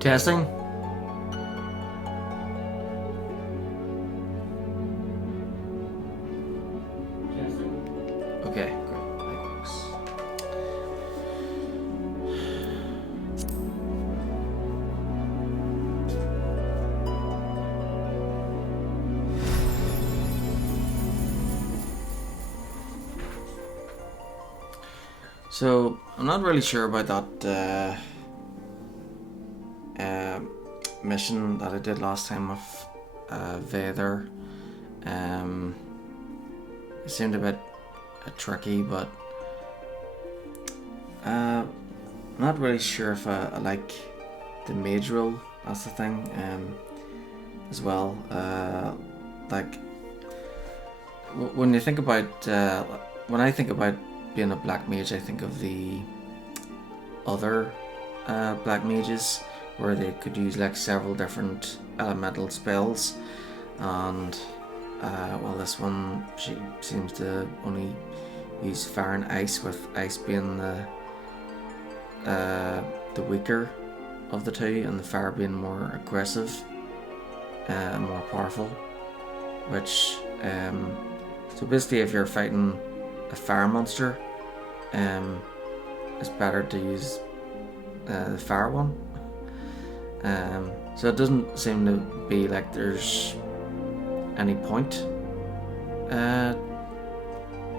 Testing. Okay, great. Thanks. So I'm not really sure about that mission that I did last time with Vader. It seemed a bit tricky, but I'm not really sure if I like the mage role. That's the thing. As well, like when you think about when I think about being a black mage, I think of the other black mages where they could use like several different elemental spells, and well, this one she seems to only use fire and ice, with ice being the weaker of the two, and the fire being more aggressive and more powerful. Which so basically, if you're fighting a fire monster, it's better to use the fire one. So it doesn't seem to be like there's any point to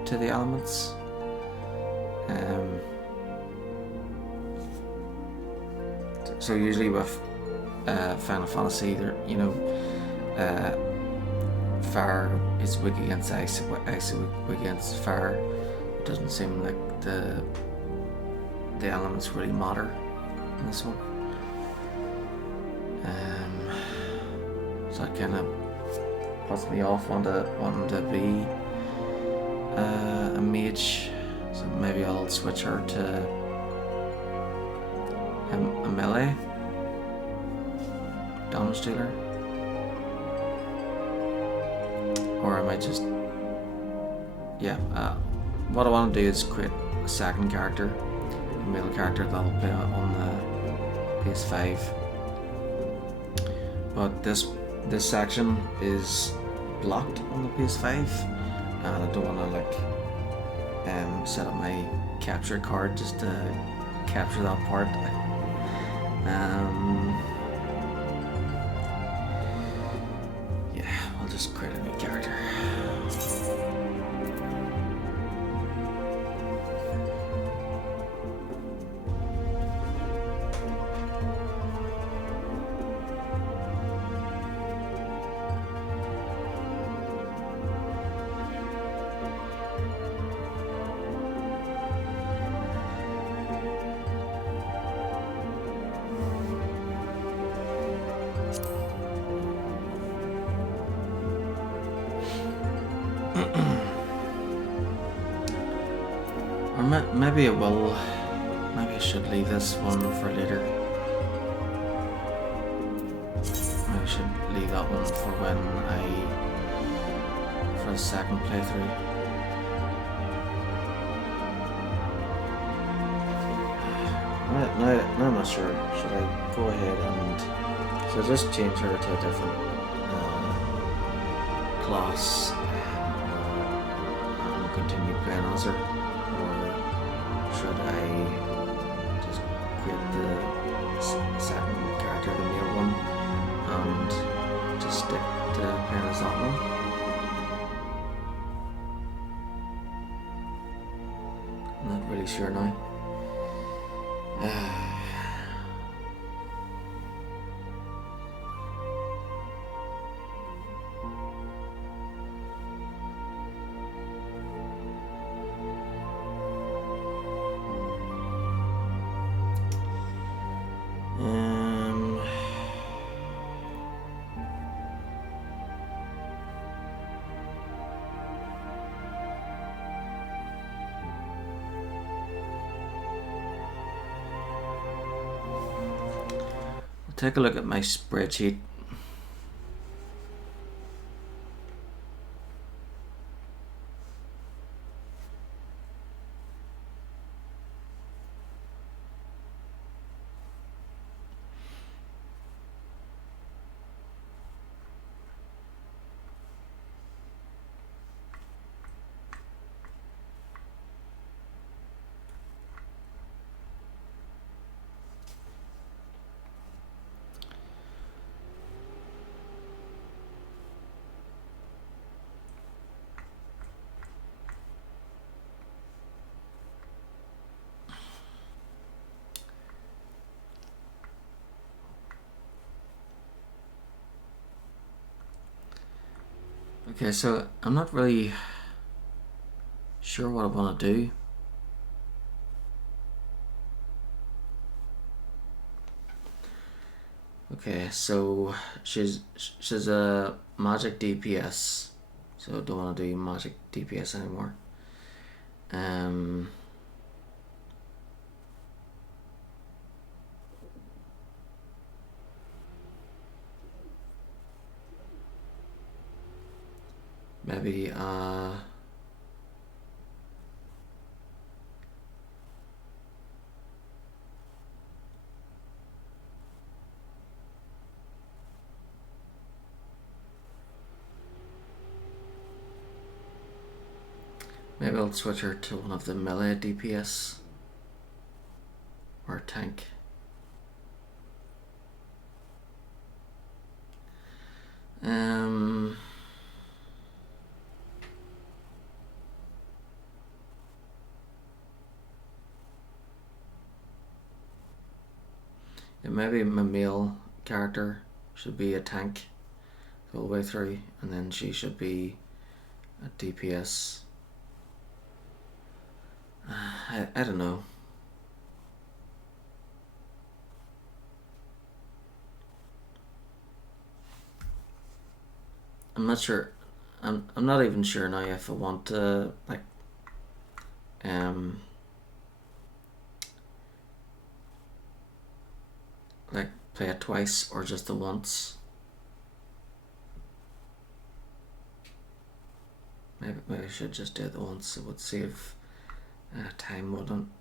the elements. So usually with Final Fantasy, fire is weak against ice, ice is weak against fire. It doesn't seem like the elements really matter in this one. So it kind of puts me off wanting to be a mage. So maybe I'll switch her to a melee damage dealer, or I might just what I want to do is create a second character, a male character that'll be on the PS5. But this section is blocked on the PS5, and I don't want to set up my capture card just to capture that part. I'll just create a new character. Or maybe it will. Maybe I should leave this one for later. Maybe I should leave that one for the second playthrough. Now I'm not sure. Should I go ahead and just change her to a different class and continue playing as her? Should I just create the second character, the male one, and just stick to playing as that one? I'm not really sure now. Take a look at my spreadsheet. Okay, so I'm not really sure what I want to do. Okay, so she's a magic DPS, so I don't want to do magic DPS anymore. Maybe maybe I'll switch her to one of the melee DPS or tank. Yeah, maybe my male character should be a tank all the way through, and then she should be a DPS. I don't know. I'm not sure. I'm not even sure now if I want to like play it twice or just the once. Maybe I should just do it once. It would save time, wouldn't it?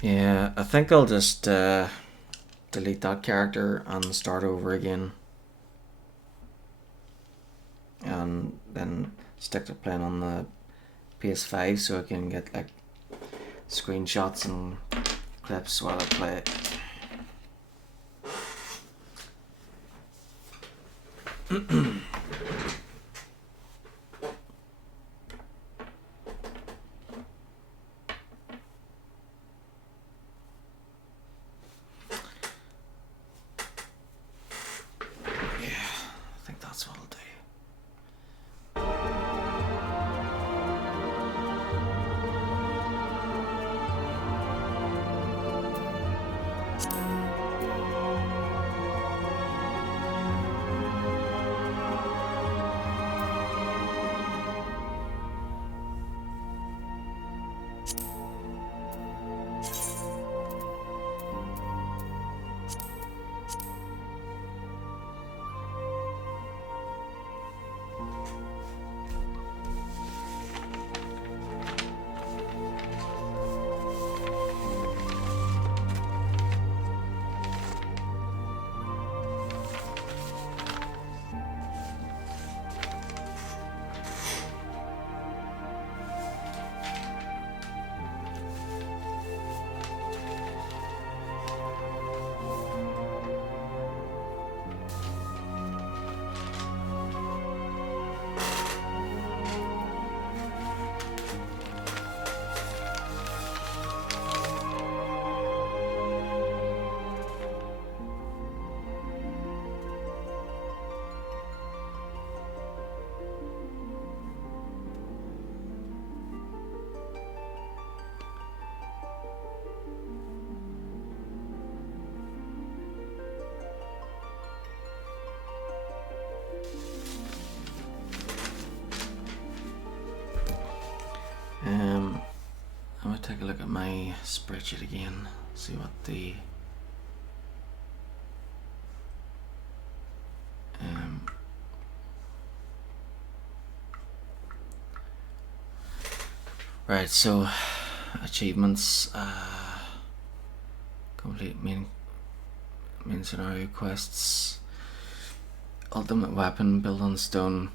Yeah, I think I'll just delete that character and start over again, and then stick to playing on the PS5 so I can get like screenshots and clips while I play it. I think that's what I'll do. I'm gonna take a look at my spreadsheet again, see what the right, so achievements, complete main scenario quests, ultimate weapon built on stone,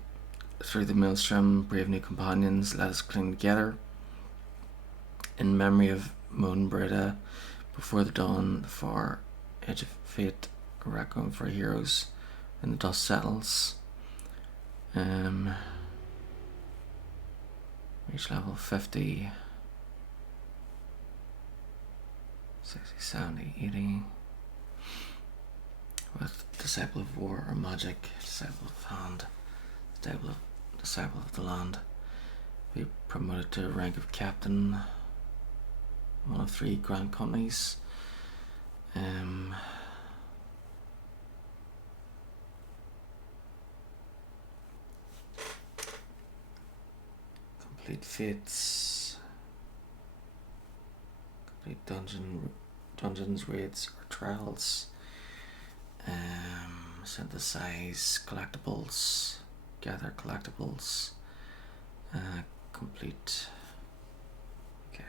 through the maelstrom, brave new companions, let us cling together, in memory of Moon Breda, Before the dawn, the far edge of fate, a requiem for heroes, when the dust settles. Reach level 50, 60, 70, 80. With Disciple of War or Magic, Disciple of Hand, Disciple of the Land. Be promoted to rank of Captain. One of 3 grand companies. Complete fates. Complete dungeons, raids, or trials. Synthesize collectibles. Gather collectibles. Complete. Okay.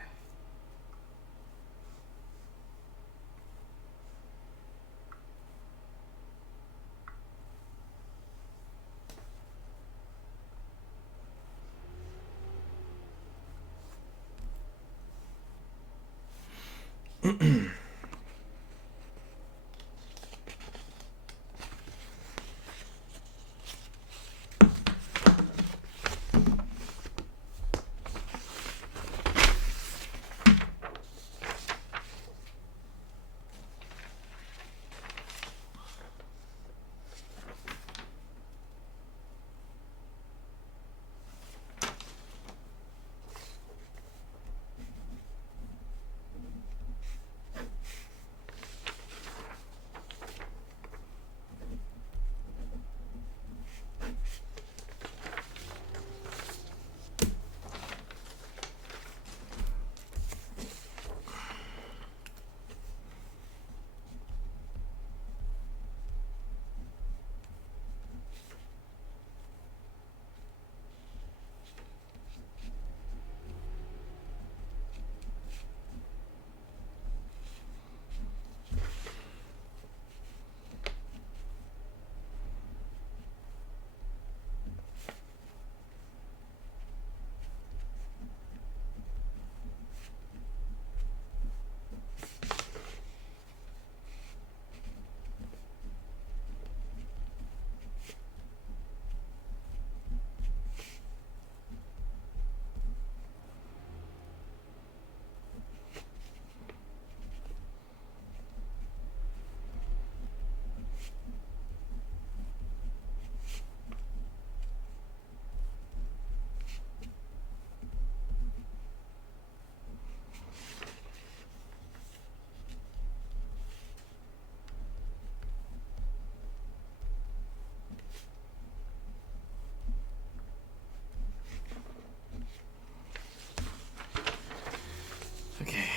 Okay.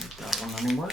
Not that one anymore.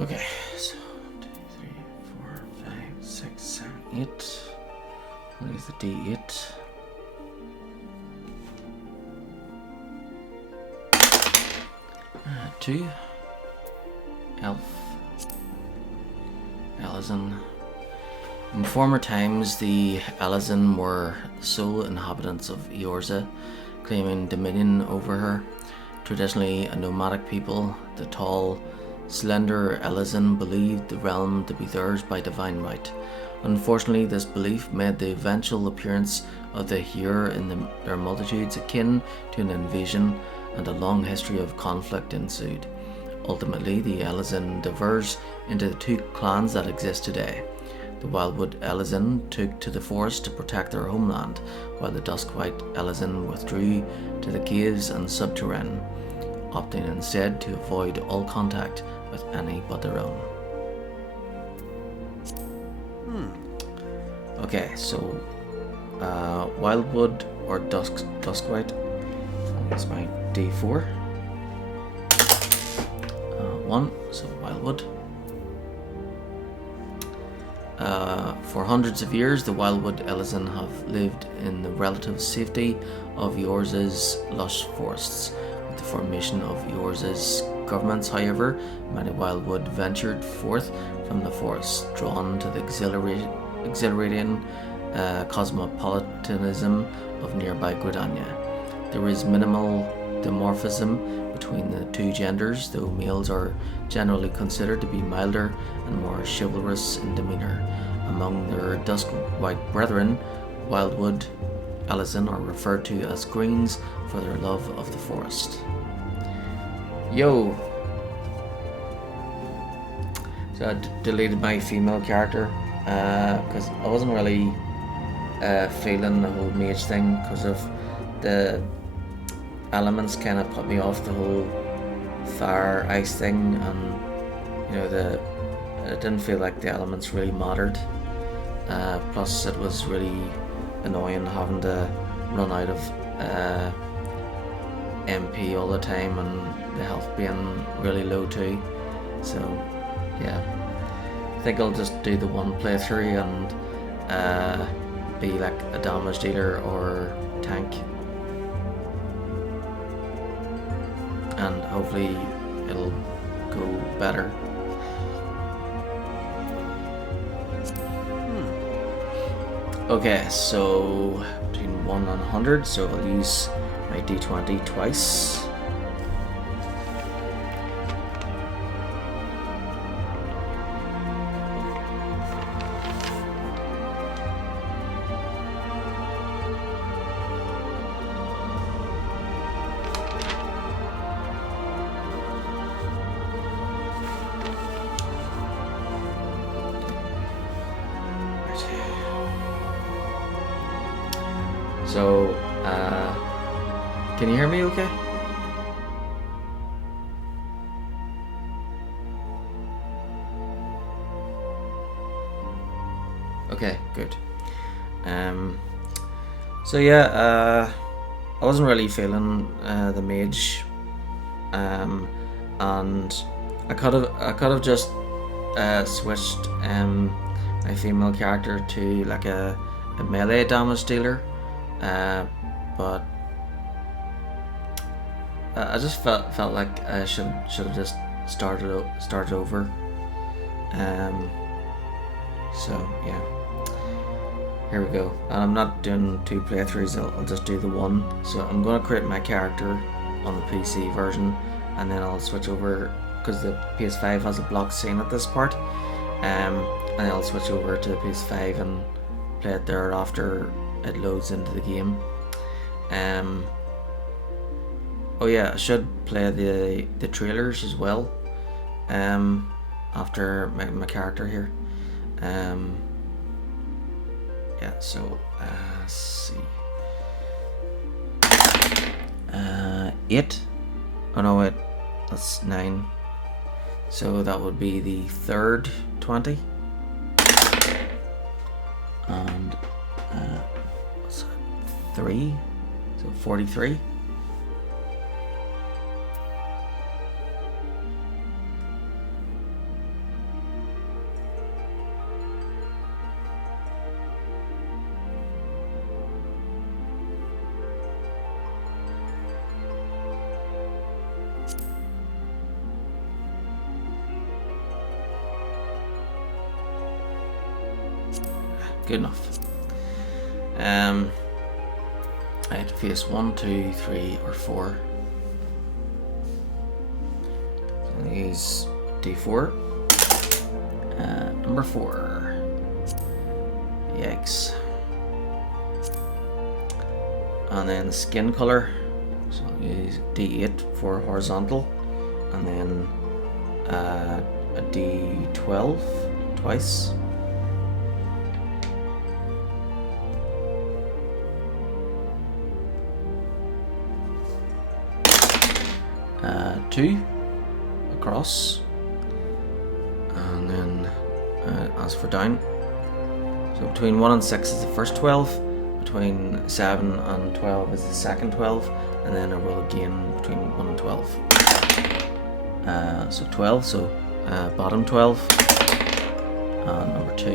Okay, so 1, 2, 3, 4, 5, 6, 7, 8. I'll use the D8. Two. Elf. Elizan. In former times, the Elizan were the sole inhabitants of Eorza, claiming dominion over her. Traditionally a nomadic people, the tall, slender Elizan believed the realm to be theirs by divine right. Unfortunately, this belief made the eventual appearance of the Heir in their multitudes akin to an invasion, and a long history of conflict ensued. Ultimately, the Elizan diverged into the 2 clans that exist today. The Wildwood Elizan took to the forest to protect their homeland, while the Duskwhite Elizan withdrew to the caves and subterranean, opting instead to avoid all contact with any but their own. Okay, so Wildwood or Duskwhite. That's my D4. 1, so Wildwood. For hundreds of years, the Wildwood Elysian have lived in the relative safety of Yors's lush forests. With the formation of Yors's governments, however, many Wildwood ventured forth from the forests, drawn to the exhilarating cosmopolitanism of nearby Gridania. There is minimal dimorphism between the two genders, though males are generally considered to be milder and more chivalrous in demeanour. Among their dusk-white brethren, Wildwood Elysian are referred to as Greens for their love of the forest. Yo! So I deleted my female character because I wasn't really feeling the whole mage thing because of the elements kind of put me off the whole fire ice thing, and it didn't feel like the elements really mattered. Plus it was really annoying having to run out of MP all the time and the health being really low too. So yeah, I think I'll just do the one playthrough and be like a damage dealer or tank, and hopefully it'll go better. Okay, so between 1 and 100, so I'll use my D20 twice. So, can you hear me okay? Okay, good. So yeah, I wasn't really feeling the mage, and I could have just switched my female character to like a melee damage dealer. But I just felt like I should have just started over. So yeah, here we go. And I'm not doing 2 playthroughs. I'll just do the one. So I'm going to create my character on the PC version, and then I'll switch over because the PS5 has a block scene at this part. And I'll switch over to the PS5 and play it there after it loads into the game. Oh yeah, I should play the trailers as well after my character here. Yeah, so let's see. 8. Oh no, wait, that's 9. So that would be the third 20. And 3, so 43. Good enough. I had to face 1, 2, 3, or 4. So use D4. Number 4. Yikes. And then skin color. So I'll use D8 for horizontal, and then a D12 twice. 2 across, and then as for down, So between 1 and 6 is the first 12, between 7 and 12 is the second 12, and then a roll again between 1 and 12. So 12, so bottom 12, and number 2.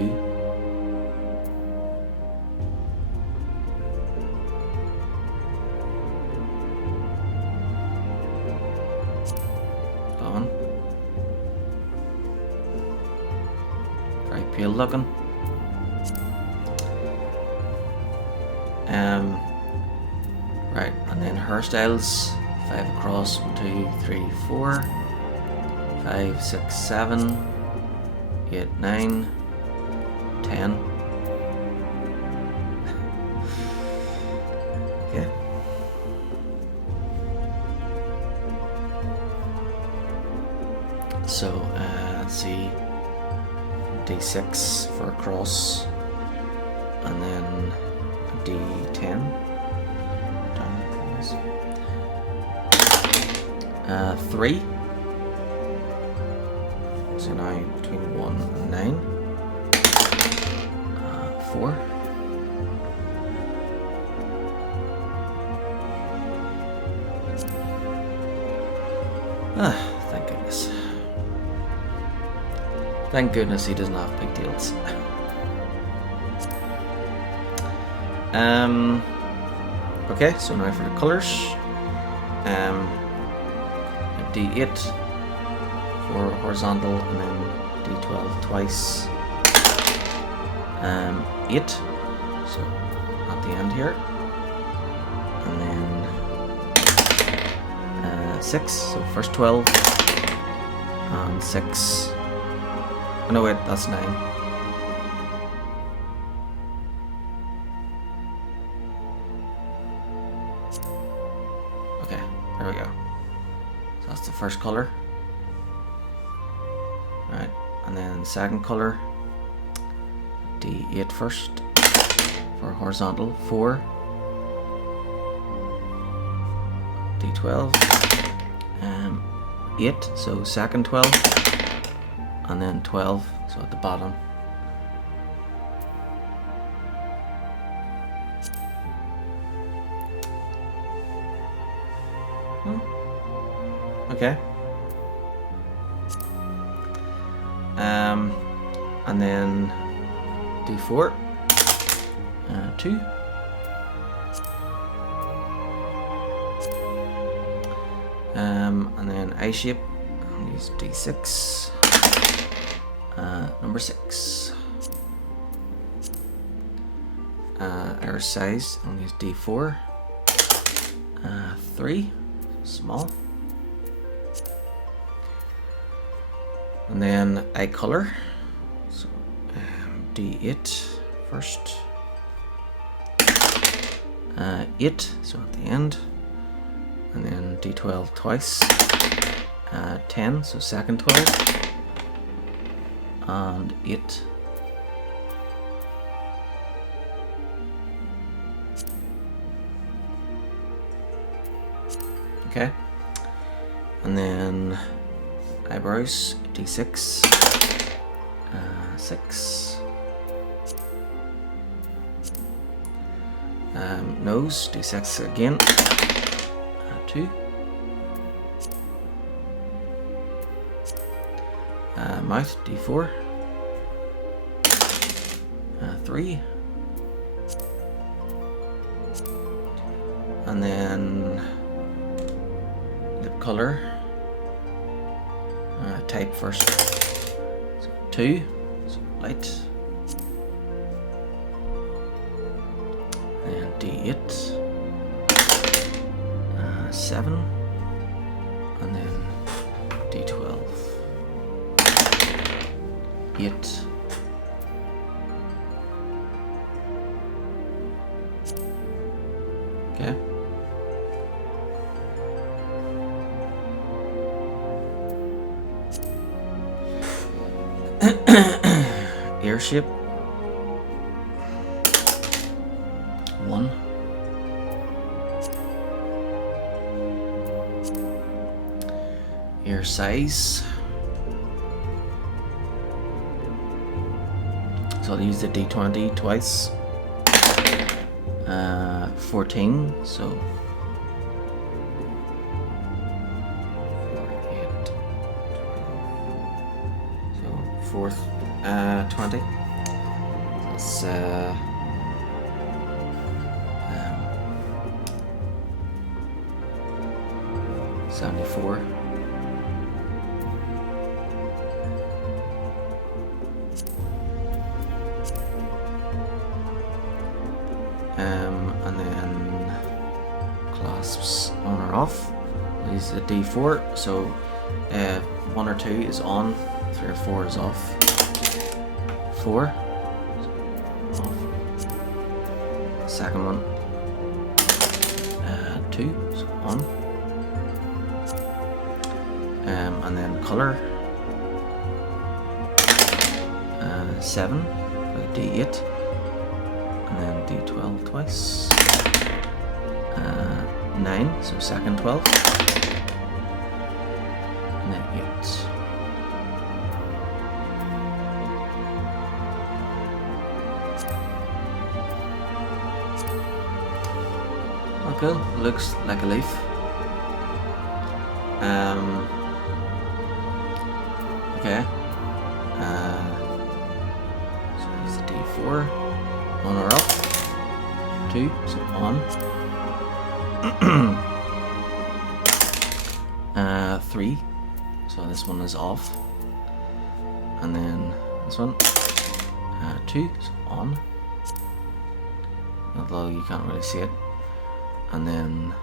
On. Very pale looking. Right, and then hairstyles, 5 across, 1, 2, 3, 4, 5, 6, 7, 8, 9, 10. Okay. So, let's see, D6 for a cross, and then a D10. 3. So now between 1 and 9. 4. Thank goodness. Thank goodness he doesn't have pigtails. Okay, so now for the colours. D8 for horizontal, and then D12 twice. 8, so at the end here, and then 6, so first 12, and 6. Oh no, wait, that's 9. Okay, there we go. So that's the first colour. Alright, and then the second colour, D8 first for horizontal, 4, D12, 8, so second 12, and then 12, so at the bottom. Okay. And then D4, 2, and then I shape, I'll use D6, number 6. Our size, I'll use D4, 3, small. And then eye color, so D8 first, 8, so at the end, and then D12 twice, 10, so second 12, and 8. Okay, and then eyebrows, D6, 6, nose, D6 again, 2, mouth, D4, 3, and then lip color, type first, so 2, so light, and D8, 7, and then D12, 8, okay. Ear shape, 1, ear size, So I'll use the D20 twice. 14, so 8, 12. So fourth, 20. That's 74. And then clasps on or off. Use a D4. So 1 or 2 is on, 3 or 4 is off. 4. Off. Second one. 2 is on. And then color. 7. D8. And then D12 twice. 9, so second 12. And then 8. Okay, looks like a leaf. Okay. So use the D4. On or off. 2, so on. 3, so this one is off. And then this one. 2, so on. Although you can't really see it. And then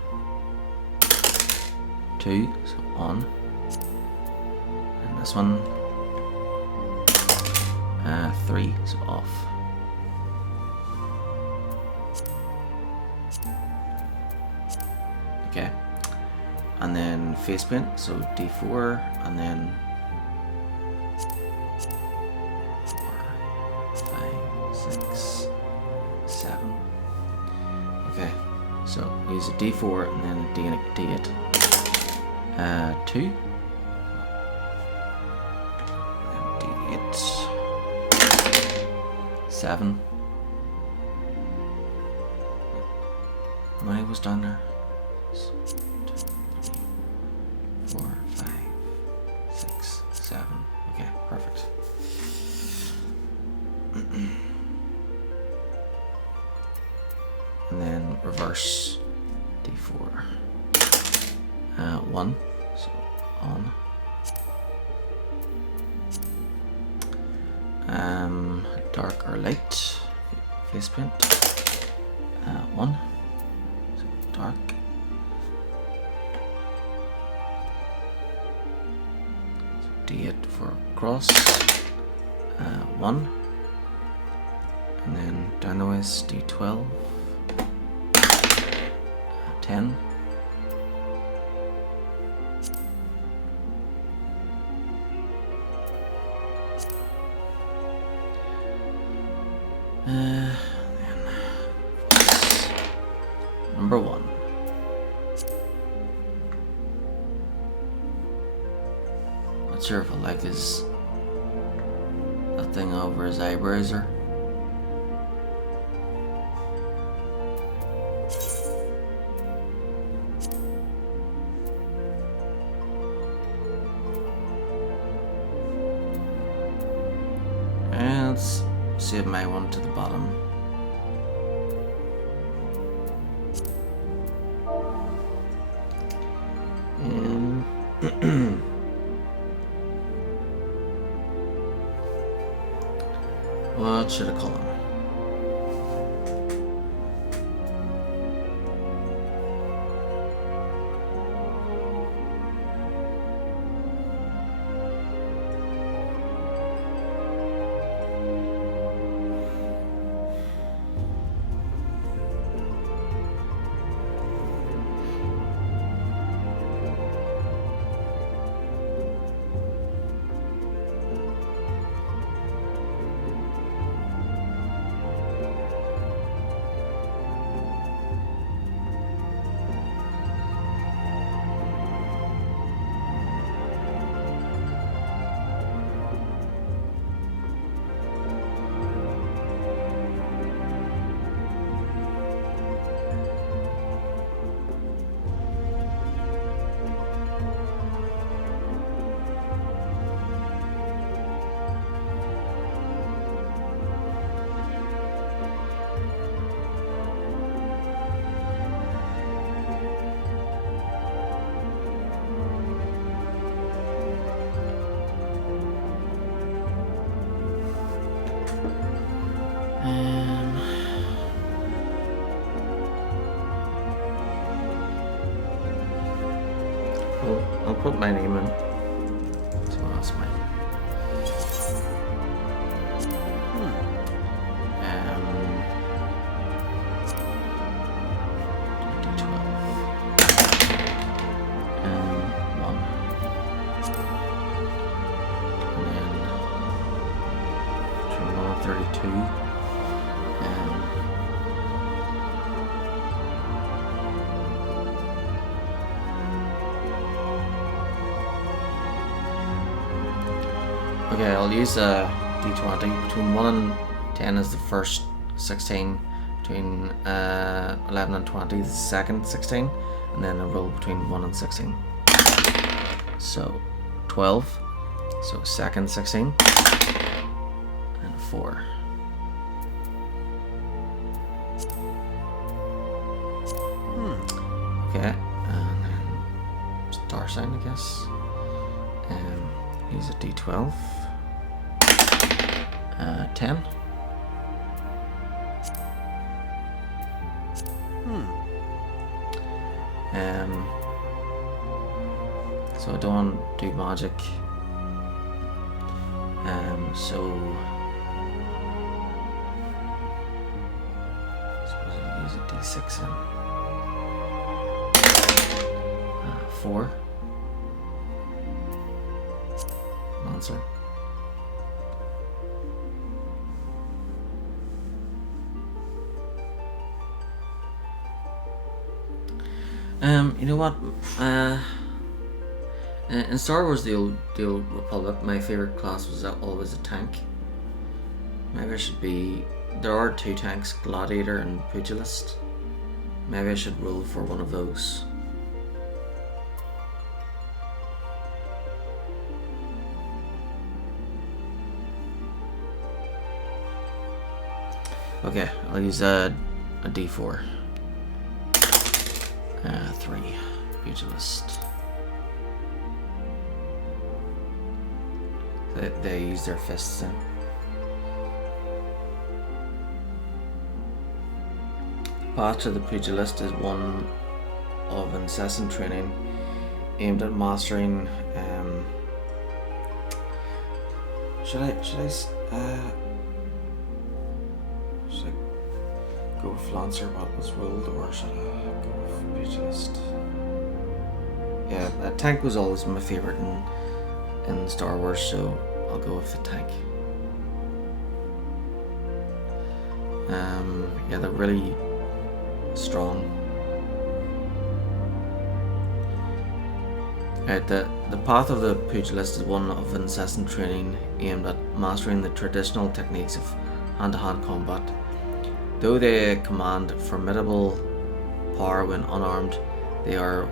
2, so on. And this one. 3, so off. Okay, and then face paint, so D4, and then 4, 5, 6, 7. Okay, so use a D4 and then a D8. 2, and D8. 7. How many was down there? 2, 3, 4, 5, 6, 7. Okay, perfect. And then reverse D4. 1, so on. Dark or light face paint. 1, so dark. D8 for cross. 1, and then down the waist D12. 10. Then number 1. Not sure if I like his that thing over his eyebrows or. And let's save my one to the bottom. And what should I call him? my name in. So that's mine. Okay, I'll use a d20. Between 1 and 10 is the first 16. Between 11 and 20 is the second 16. And then a roll between 1 and 16. So 12. So second 16. And 4. Okay, and then star sign, I guess. Use a d12. 10. So I don't want to do magic. So I suppose I'll use a d6 then. 4. Answer. You know what? In Star Wars: The Old Republic, my favorite class was always a tank. Maybe I should be. There are 2 tanks, Gladiator and Pugilist. Maybe I should roll for one of those. Okay, I'll use a d4. 3. Pugilist. They use their fists then. Path to the Pugilist is one of incessant training aimed at mastering. Should I go with Lancer, what was ruled, or should I go with Pugilist? Yeah, a tank was always my favourite in Star Wars, so I'll go with the tank. Yeah, they're really strong. The path of the Pugilist is one of incessant training aimed at mastering the traditional techniques of hand-to-hand combat. Though they command formidable power when unarmed, they are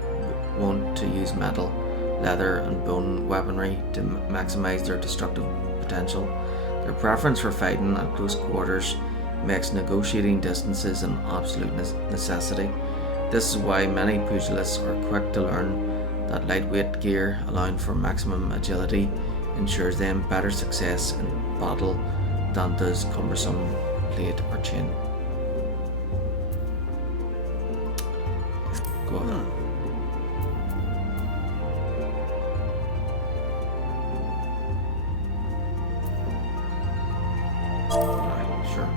wont to use metal, leather and bone weaponry to maximize their destructive potential. Their preference for fighting at close quarters makes negotiating distances an absolute necessity. This is why many pugilists are quick to learn that lightweight gear, allowing for maximum agility, ensures them better success in battle than does cumbersome plate or chain. Go ahead. Alright, sure.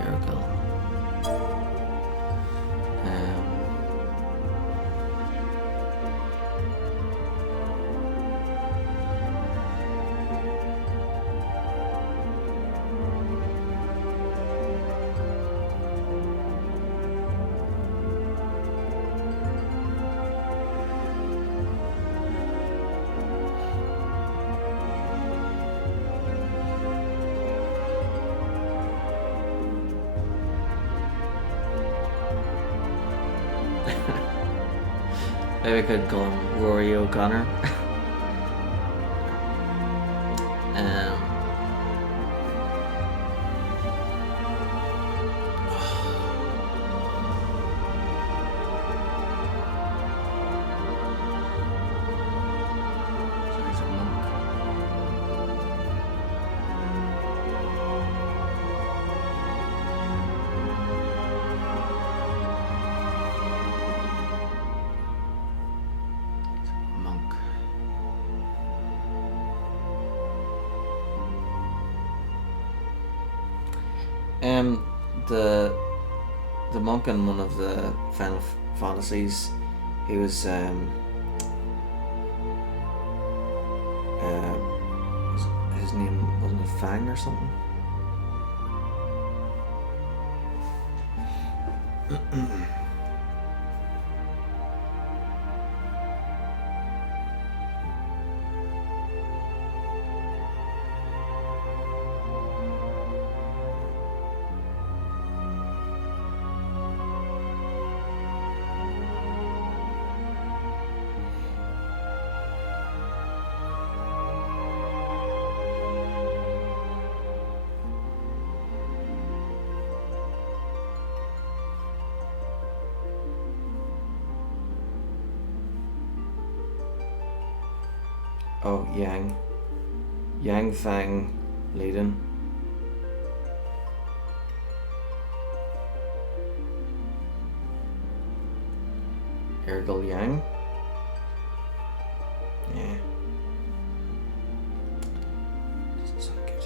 Here we go. Maybe I could call him Rory O'Connor. Um, the monk in one of the Final Fantasies, he was his name wasn't it Fang or something. Oh, Yang Fang Leiden. Ergel Yang. Yeah. Doesn't sound good.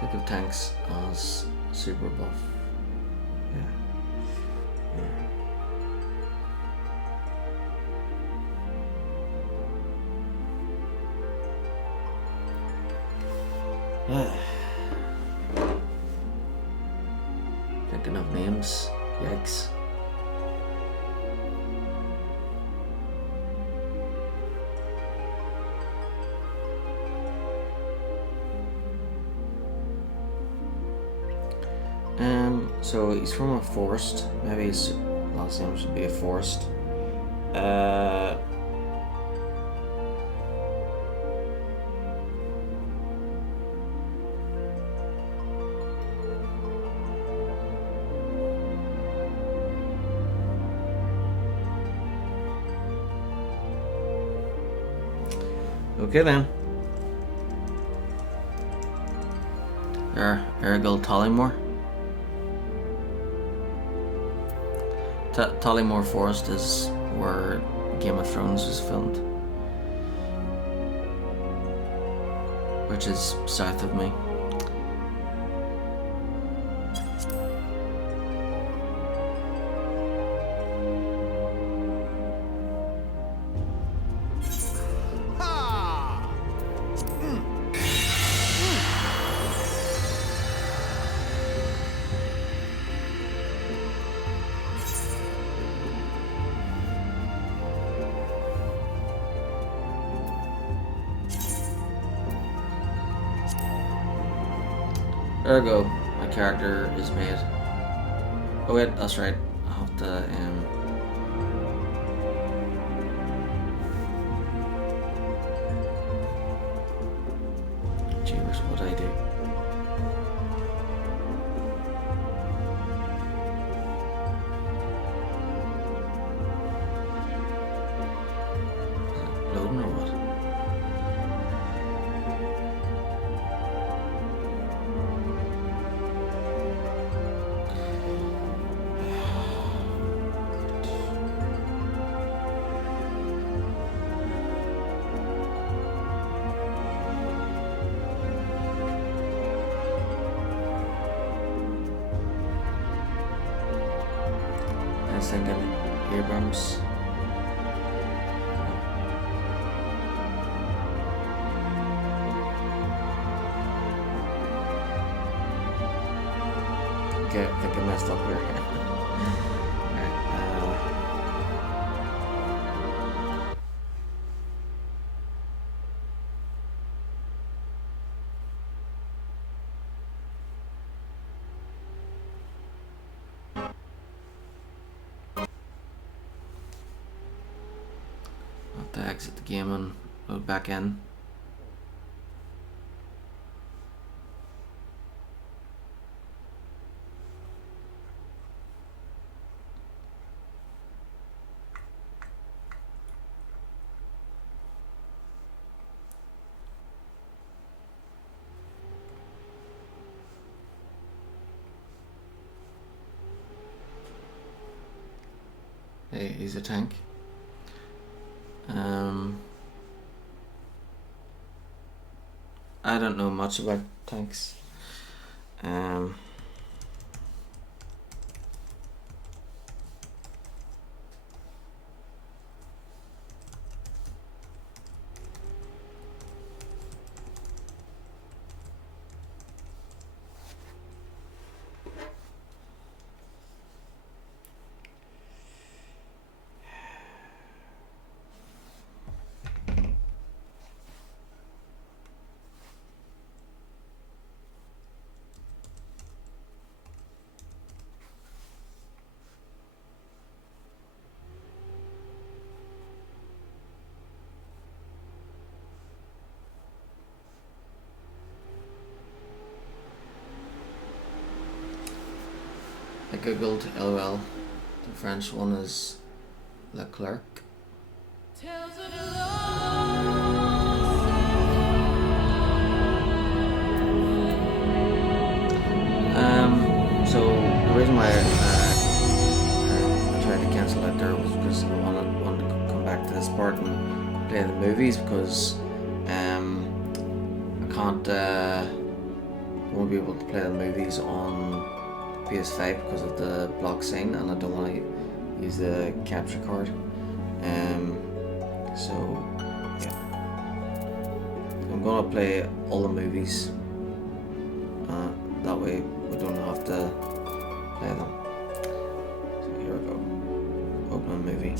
Think of tanks as super buff. Yeah. Thinking of names. Yikes. So he's from a forest. Maybe his last name should be a forest. Okay then. Ergel Tollymore. Tollymore Forest is where Game of Thrones was filmed, which is south of me. Ergo, my character is made. Oh wait, that's right. I have to Jeepers, what did I do? Is it loading or what? I was thinking Abrams. Okay, I think I messed up here. I'll have to exit the game and load back in. Hey, he's a tank. I don't know much about tanks. I googled LOL. The French one is Leclerc. So the reason why I tried to cancel out there was because I wanted to come back to this part and play the movies, because I can't won't be able to play the movies on PS5 because of the block scene, and I don't want to use the capture card. So yeah, I'm gonna play all the movies. That way we don't have to play them. So here we go. Open a movie.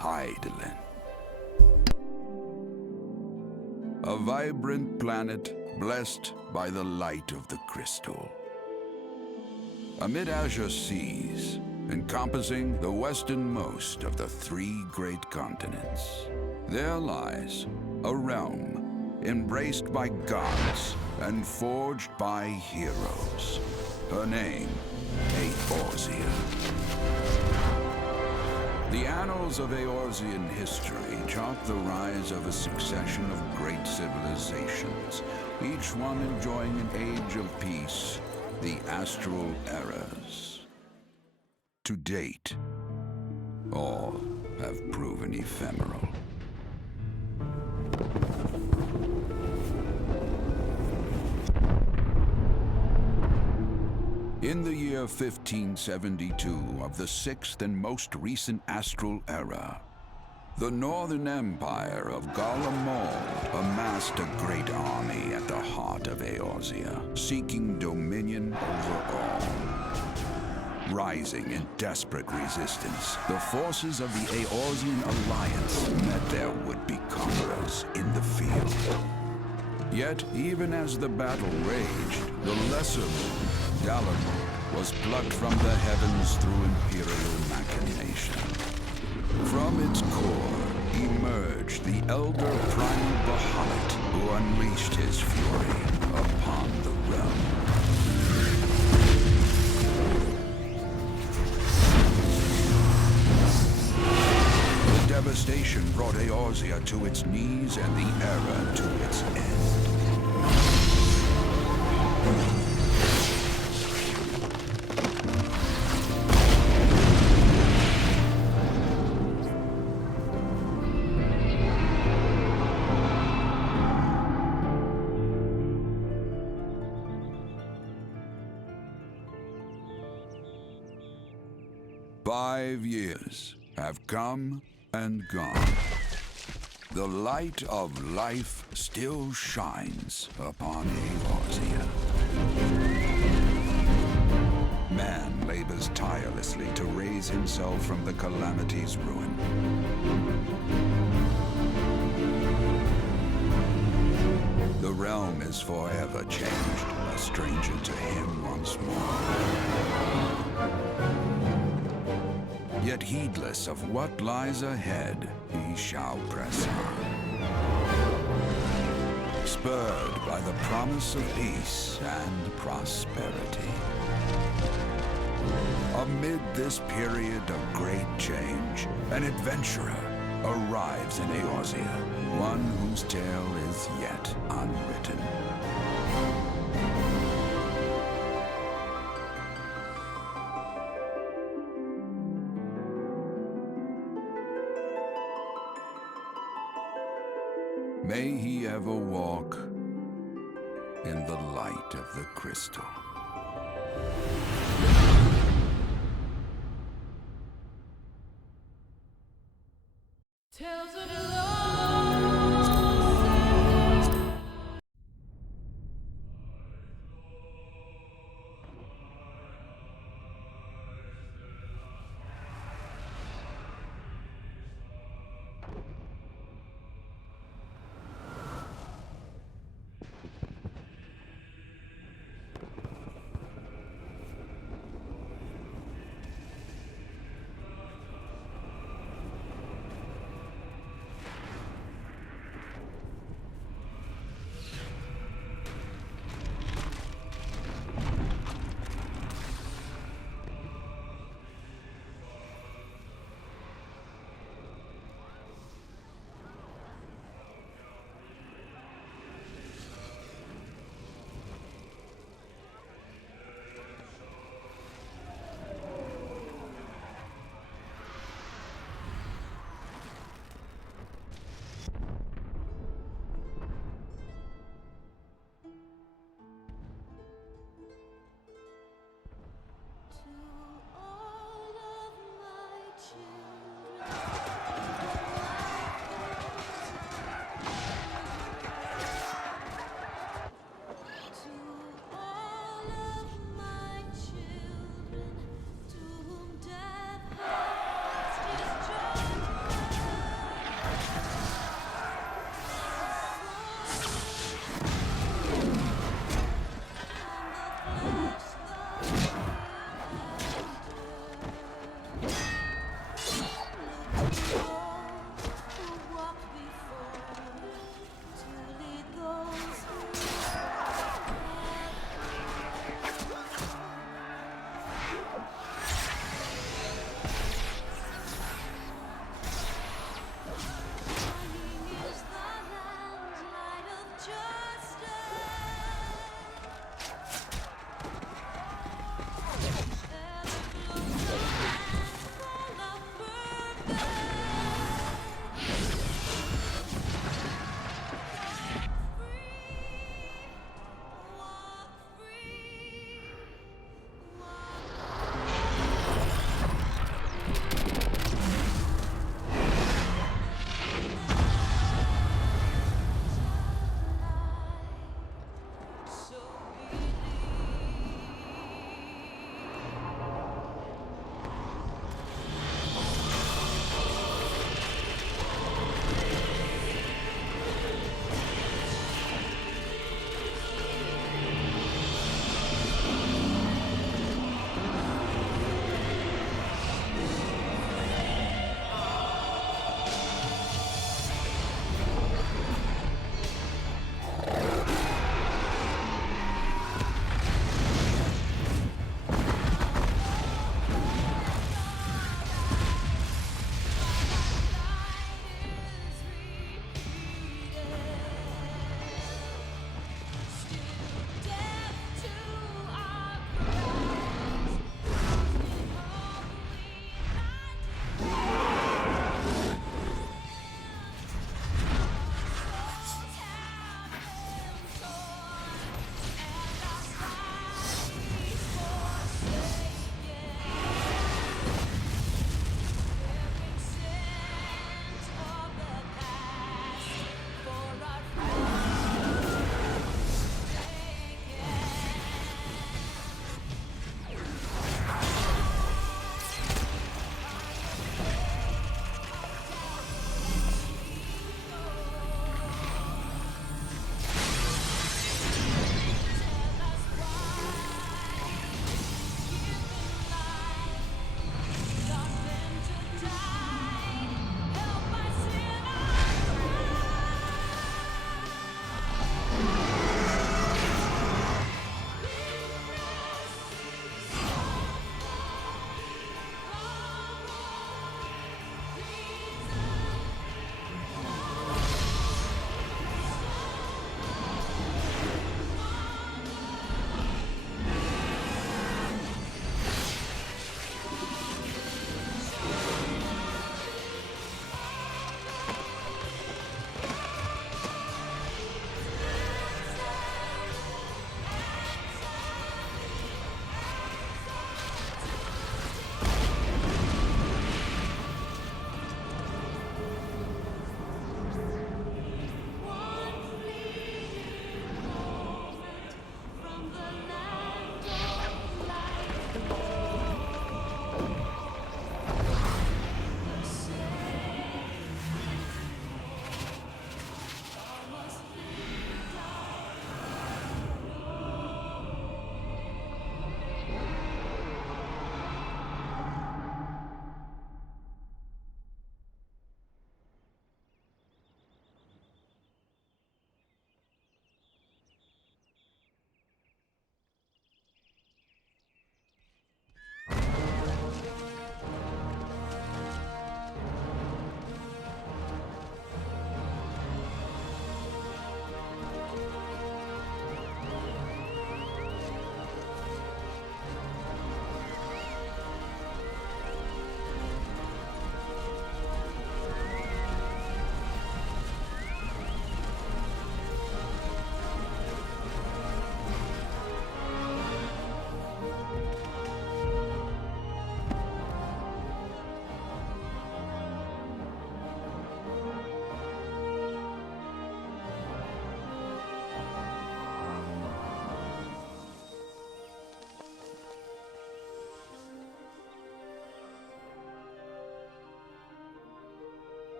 Hydaelyn. A vibrant planet blessed by the light of the crystal. Amid azure seas, encompassing the westernmost of the 3 great continents, there lies a realm embraced by gods and forged by heroes. Her name, Eorzea. The annals of Eorzean history chart the rise of a succession of great civilizations, each one enjoying an age of peace, the astral eras. To date, all have proven ephemeral. In the year 1572 of the 6th and most recent astral era, the Northern Empire of Garlemald amassed a great army at the heart of Eorzea, seeking dominion over all. Rising in desperate resistance, the forces of the Eorzean alliance met their would-be conquerors in the field. Yet, even as the battle raged, the lesser moon, Galamond, was plucked from the heavens through imperial machination. From its core emerged the elder primal Bahamut, who unleashed his fury upon the realm. The devastation brought Eorzea to its knees and the era to its end. 5 years have come and gone. The light of life still shines upon Eorzea. Man labors tirelessly to raise himself from the calamity's ruin. The realm is forever changed, a stranger to him once more. Yet heedless of what lies ahead, he shall press on. Spurred by the promise of peace and prosperity. Amid this period of great change, an adventurer arrives in Eorzea, one whose tale is yet unwritten. May he ever walk in the light of the crystal. Tales of love.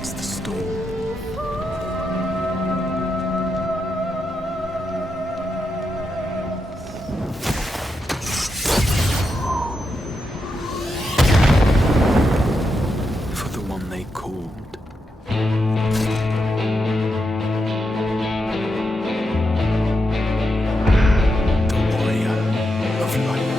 against the storm. For the one they called. The warrior of light.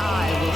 I will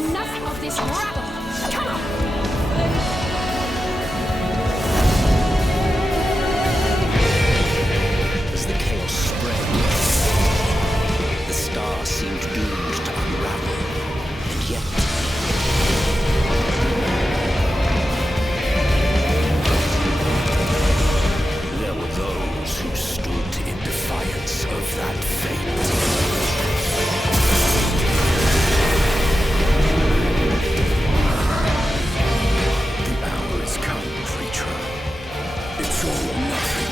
Enough of this rabble! Come on! As the chaos spread, the stars seemed doomed to unravel, and yet there were those who stood in defiance of that fate. The hour is come, creature. It's all or nothing.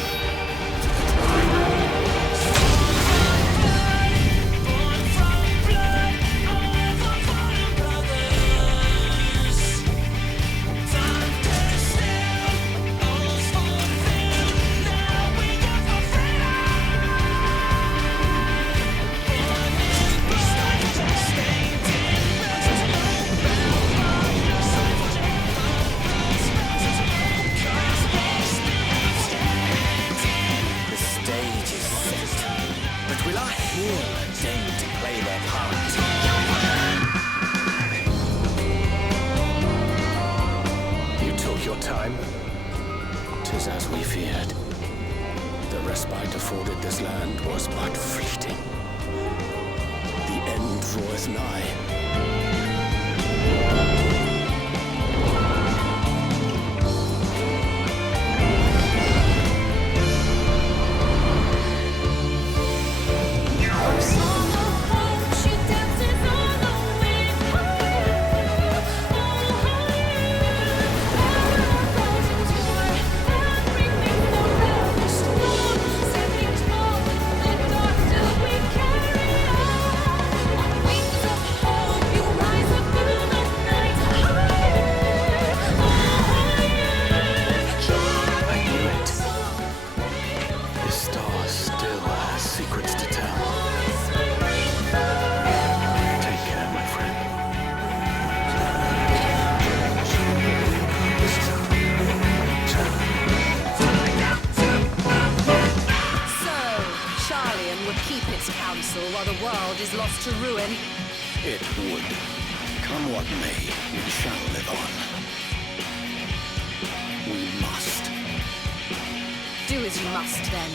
Time. 'Tis as we feared. The respite afforded this land was but fleeting. The end draweth nigh. While the world is lost to ruin. It would. Come what may, we shall live on. We must. Do as you must then,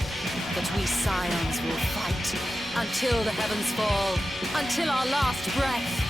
but we scions will fight until the heavens fall, until our last breath.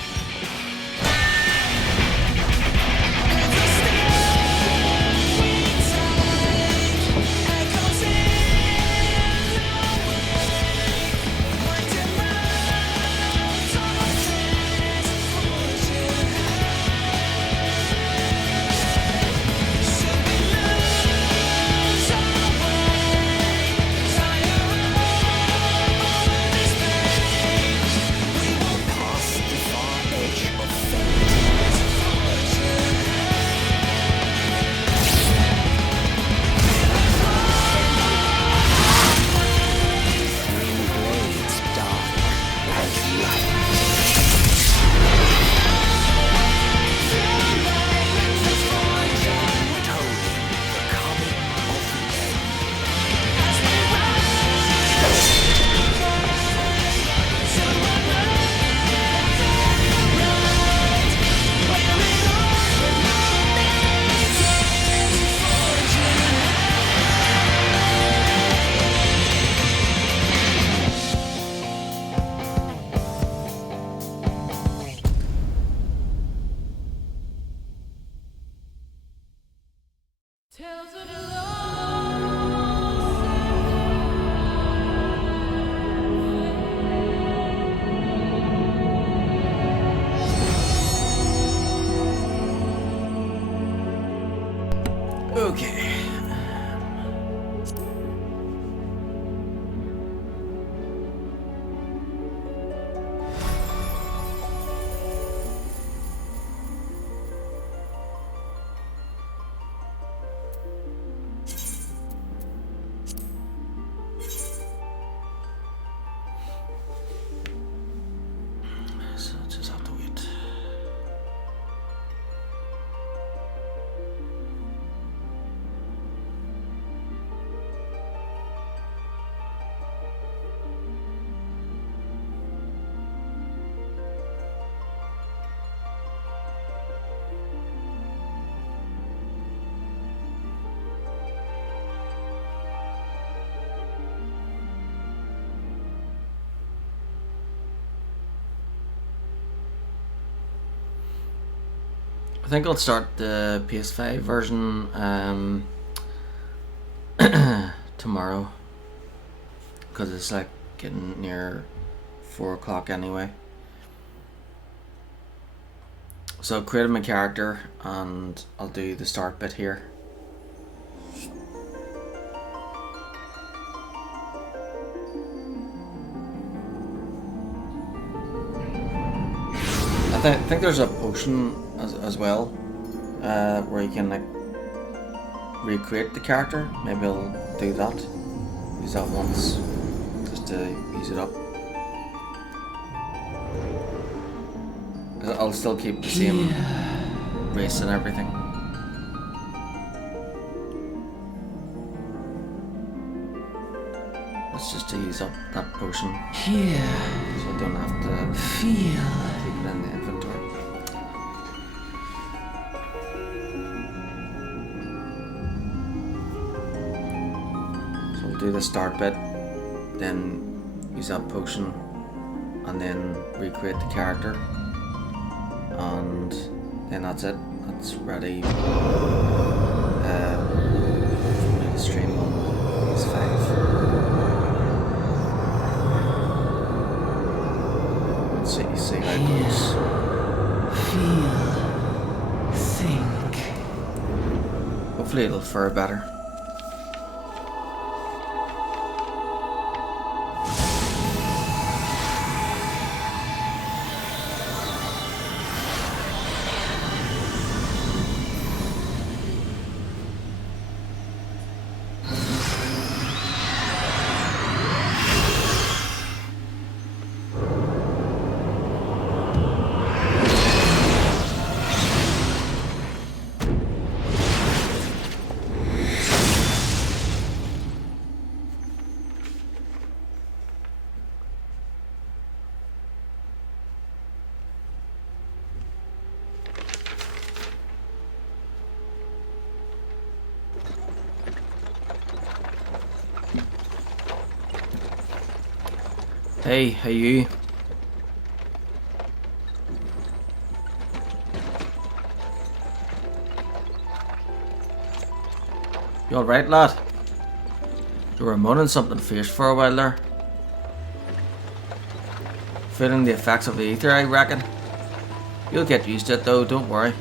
Okay. So just have to wait. I think I'll start the PS5 version tomorrow, because it's like getting near 4 o'clock anyway. So I've created my character and I'll do the start bit here. I think there's a potion as well, where you can like recreate the character. Maybe I'll do that. Use that once, just to use it up. I'll still keep the same race and everything. That's just to use up that potion. Here. So I don't have to Feel. keep it in the inventory. So we'll do the start bit, then use that potion, and then recreate the character. And then that's it. That's ready for me to stream on PS5. Let's see how it goes. Feel. Think. Hopefully it'll fare better. Hey, how you? You alright, lad? You were moaning something fierce for a while there. Feeling the effects of the ether, I reckon. You'll get used to it though, don't worry.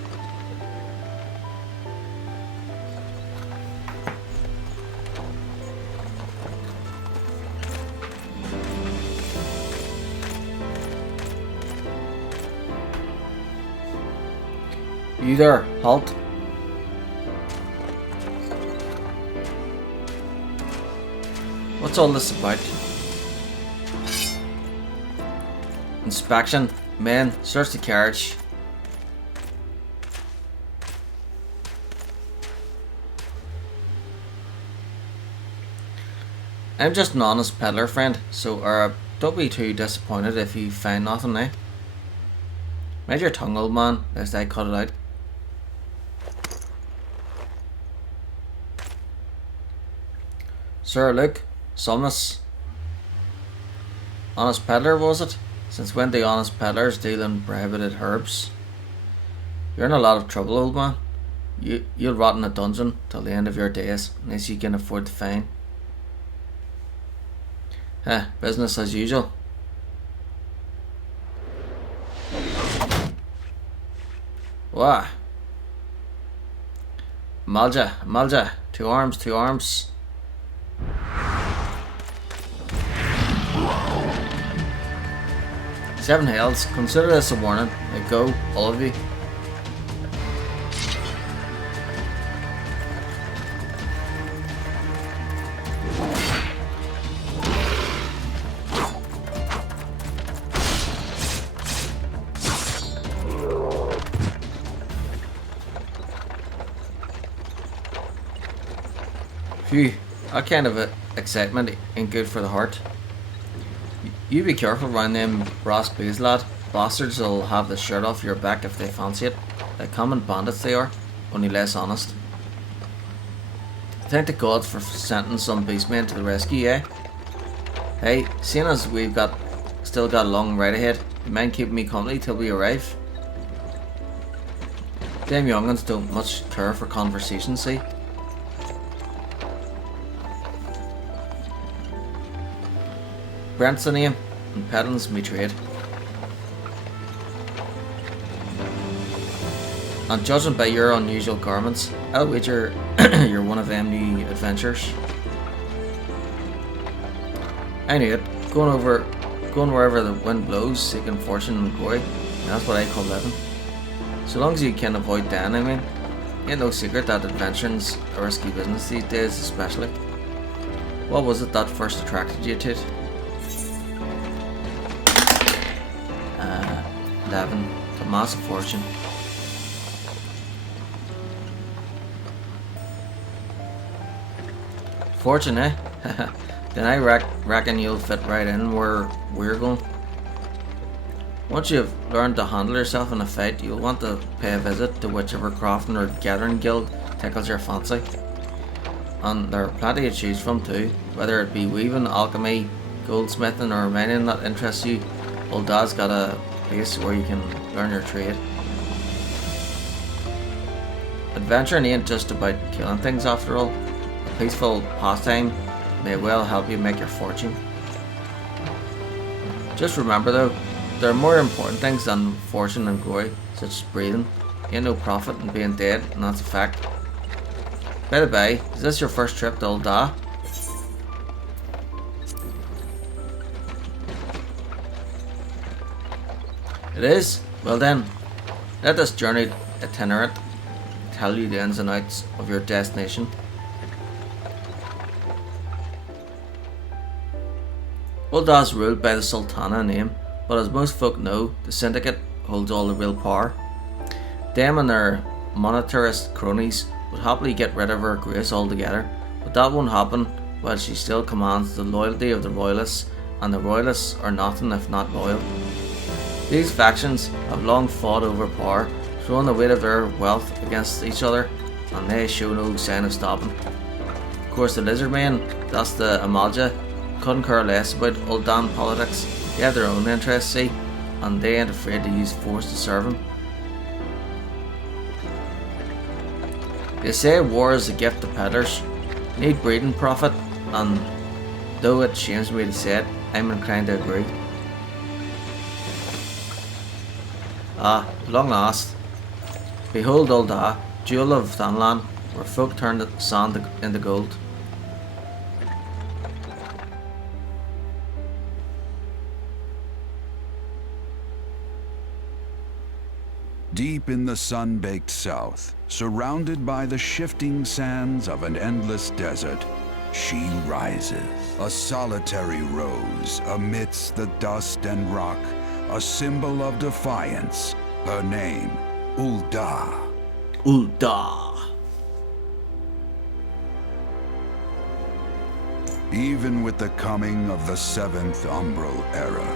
You there, halt. What's all this about? Inspection. Men, search the carriage. I'm just an honest peddler, friend, so don't be too disappointed if you find nothing, eh? Mind your tongue, old man, lest I cut it out. Sir, look, Somnus. Honest peddler, was it? Since when do honest peddlers deal in prohibited herbs? You're in a lot of trouble, old man. You'll rot in a dungeon till the end of your days, unless you can afford the fine. Business as usual. Wah. Malja, two arms. 7 hells, consider this a warning. Now go, all of you. Phew, that kind of excitement ain't good for the heart. You be careful round them brass bees, lad. Bastards will have the shirt off your back if they fancy it. Like common bandits they are, only less honest. Thank the gods for sending some beastmen to the rescue, eh? Hey, seeing as we've still got a long ride ahead, you mind keeping me company till we arrive? Them young'uns don't much care for conversation, see? Brent's the name, and peddling's me trade. And judging by your unusual garments, I'll wager you're one of them new adventurers. I knew it. Going wherever the wind blows, seeking fortune and glory. And that's what I call living. So long as you can avoid dying, I mean. Ain't no secret that adventuring's a risky business these days, especially. What was it that first attracted you to it? 11. The massive fortune. Fortune, eh? Then I reckon you'll fit right in where we're going. Once you've learned to handle yourself in a fight, you'll want to pay a visit to whichever crafting or gathering guild tickles your fancy. And there are plenty to choose from too, whether it be weaving, alchemy, goldsmithing or mining that interests you. Ul'dah's got a place where you can learn your trade. Adventuring ain't just about killing things after all. A peaceful pastime may well help you make your fortune. Just remember though, there are more important things than fortune and glory, such as breathing. Ain't no profit in being dead, and that's a fact. By the way, is this your first trip to Ul'dah? It is? Well then, let this journey itinerant tell you the ins and outs of your destination. Ul'dah's ruled by the Sultana in name, but as most folk know, the Syndicate holds all the real power. Them and their monetarist cronies would happily get rid of her grace altogether, but that won't happen while she still commands the loyalty of the Royalists, and the Royalists are nothing if not loyal. These factions have long fought over power, throwing the weight of their wealth against each other, and they show no sign of stopping. Of course, the Lizardmen, that's the Amalja, couldn't care less about Ul'dah politics. They have their own interests, see, and they ain't afraid to use force to serve them. They say war is a gift to peddlers. Need breeding profit, and though it shames me to say it, I'm inclined to agree. Long last. Behold Ul'dah, jewel of Thanlan, where folk turn the sand into gold. Deep in the sun-baked south, surrounded by the shifting sands of an endless desert, she rises. A solitary rose amidst the dust and rock, a symbol of defiance. Her name, Ul'dah. Ul'dah. Even with the coming of the 7th Umbral Era,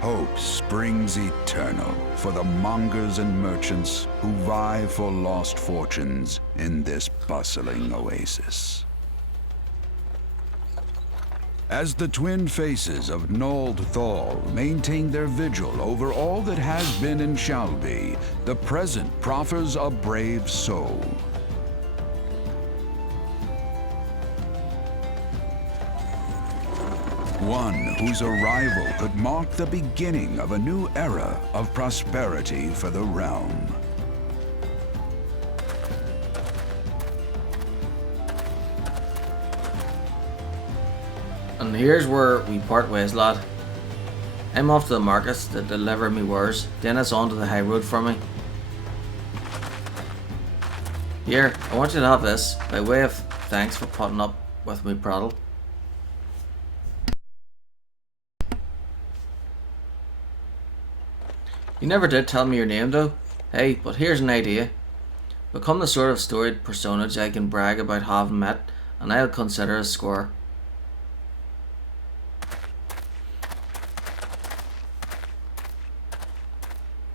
hope springs eternal for the mongers and merchants who vie for lost fortunes in this bustling oasis. As the twin faces of Nold Thal maintain their vigil over all that has been and shall be, the present proffers a brave soul. One whose arrival could mark the beginning of a new era of prosperity for the realm. And here's where we part ways, lad. I'm off to the markets to deliver me wares, then it's on to the high road for me. Here, I want you to have this, by way of thanks for putting up with me prattle. You never did tell me your name though. Hey, but here's an idea. Become the sort of storied personage I can brag about having met, and I'll consider a score.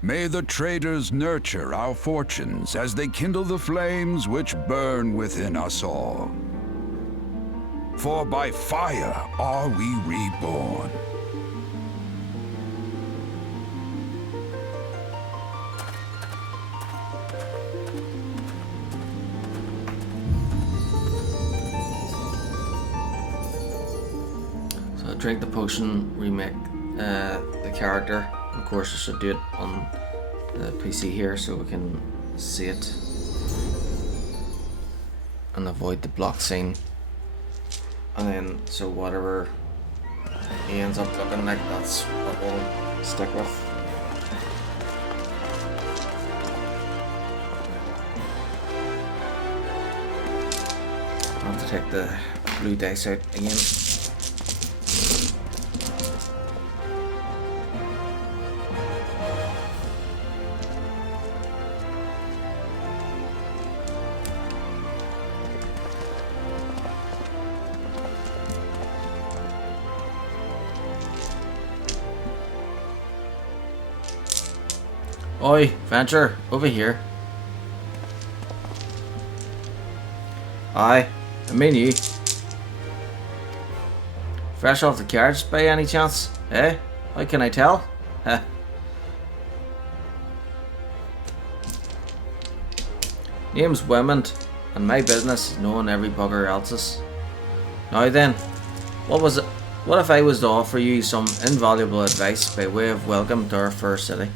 May the traders nurture our fortunes as they kindle the flames which burn within us all. For by fire are we reborn. drink the potion, remake the character. Of course, I should do it on the PC here so we can see it and avoid the block scene. And then, so whatever he ends up looking like, that's what we'll stick with. I'll have to take the blue dice out again. Oi, Venture, over here. Aye, I mean you. Fresh off the carriage by any chance? Eh? How can I tell? Heh. Name's Wemond, and my business is knowing every bugger else's. Now then, what if I was to offer you some invaluable advice by way of welcome to our fair city?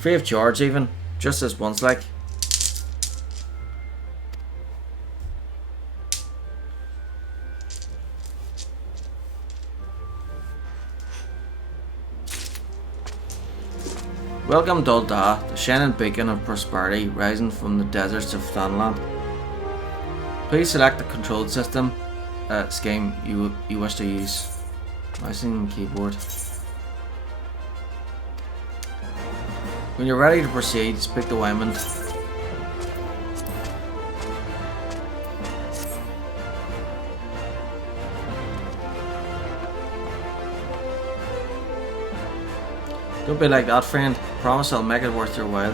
Free of charge even, just this once like. Welcome to Ul'dah, the shining beacon of prosperity rising from the deserts of Thanalan. Please select the control system scheme you wish to use. Mouse and keyboard. When you're ready to proceed, speak to Wemond. Don't be like that, friend. Promise I'll make it worth your while.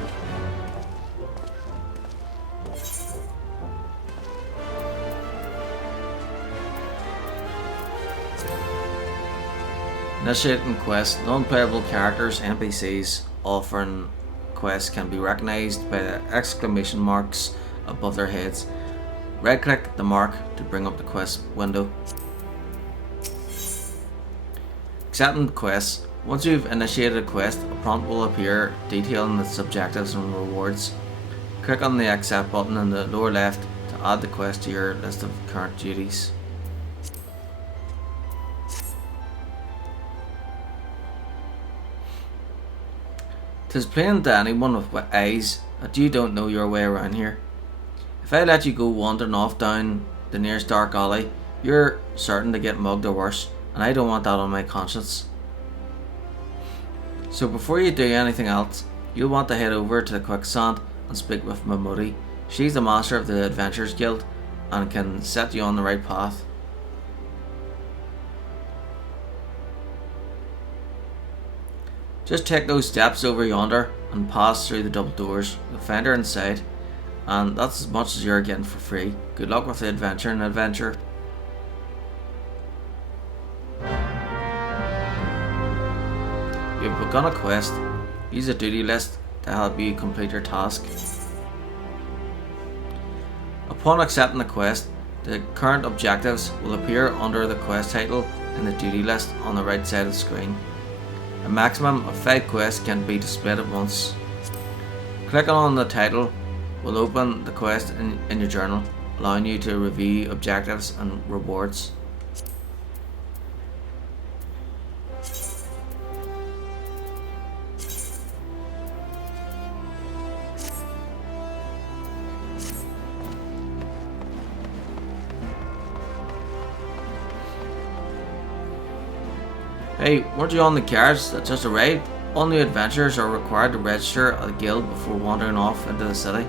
Initiating quests. Non-playable characters, NPCs offering quests can be recognized by the exclamation marks above their heads. Right click the mark to bring up the quest window. Accepting quests. Once you've initiated a quest, a prompt will appear detailing its objectives and rewards. Click on the accept button in the lower left to add the quest to your list of current duties. Tis plain to anyone with eyes that you don't know your way around here. If I let you go wandering off down the nearest dark alley, you're certain to get mugged or worse, and I don't want that on my conscience. So before you do anything else, you'll want to head over to the Quicksand and speak with Mamudi. She's the master of the Adventurers Guild and can set you on the right path. Just take those steps over yonder and pass through the double doors. You'll find her inside, and that's as much as you're getting for free. Good luck with the adventure and adventure. You've begun a quest. Use a duty list to help you complete your task. Upon accepting the quest, the current objectives will appear under the quest title in the duty list on the right side of the screen. A maximum of 5 quests can be displayed at once. Clicking on the title will open the quest in your journal, allowing you to review objectives and rewards. Hey, weren't you on the carriage that just arrived? All new adventurers are required to register at a guild before wandering off into the city.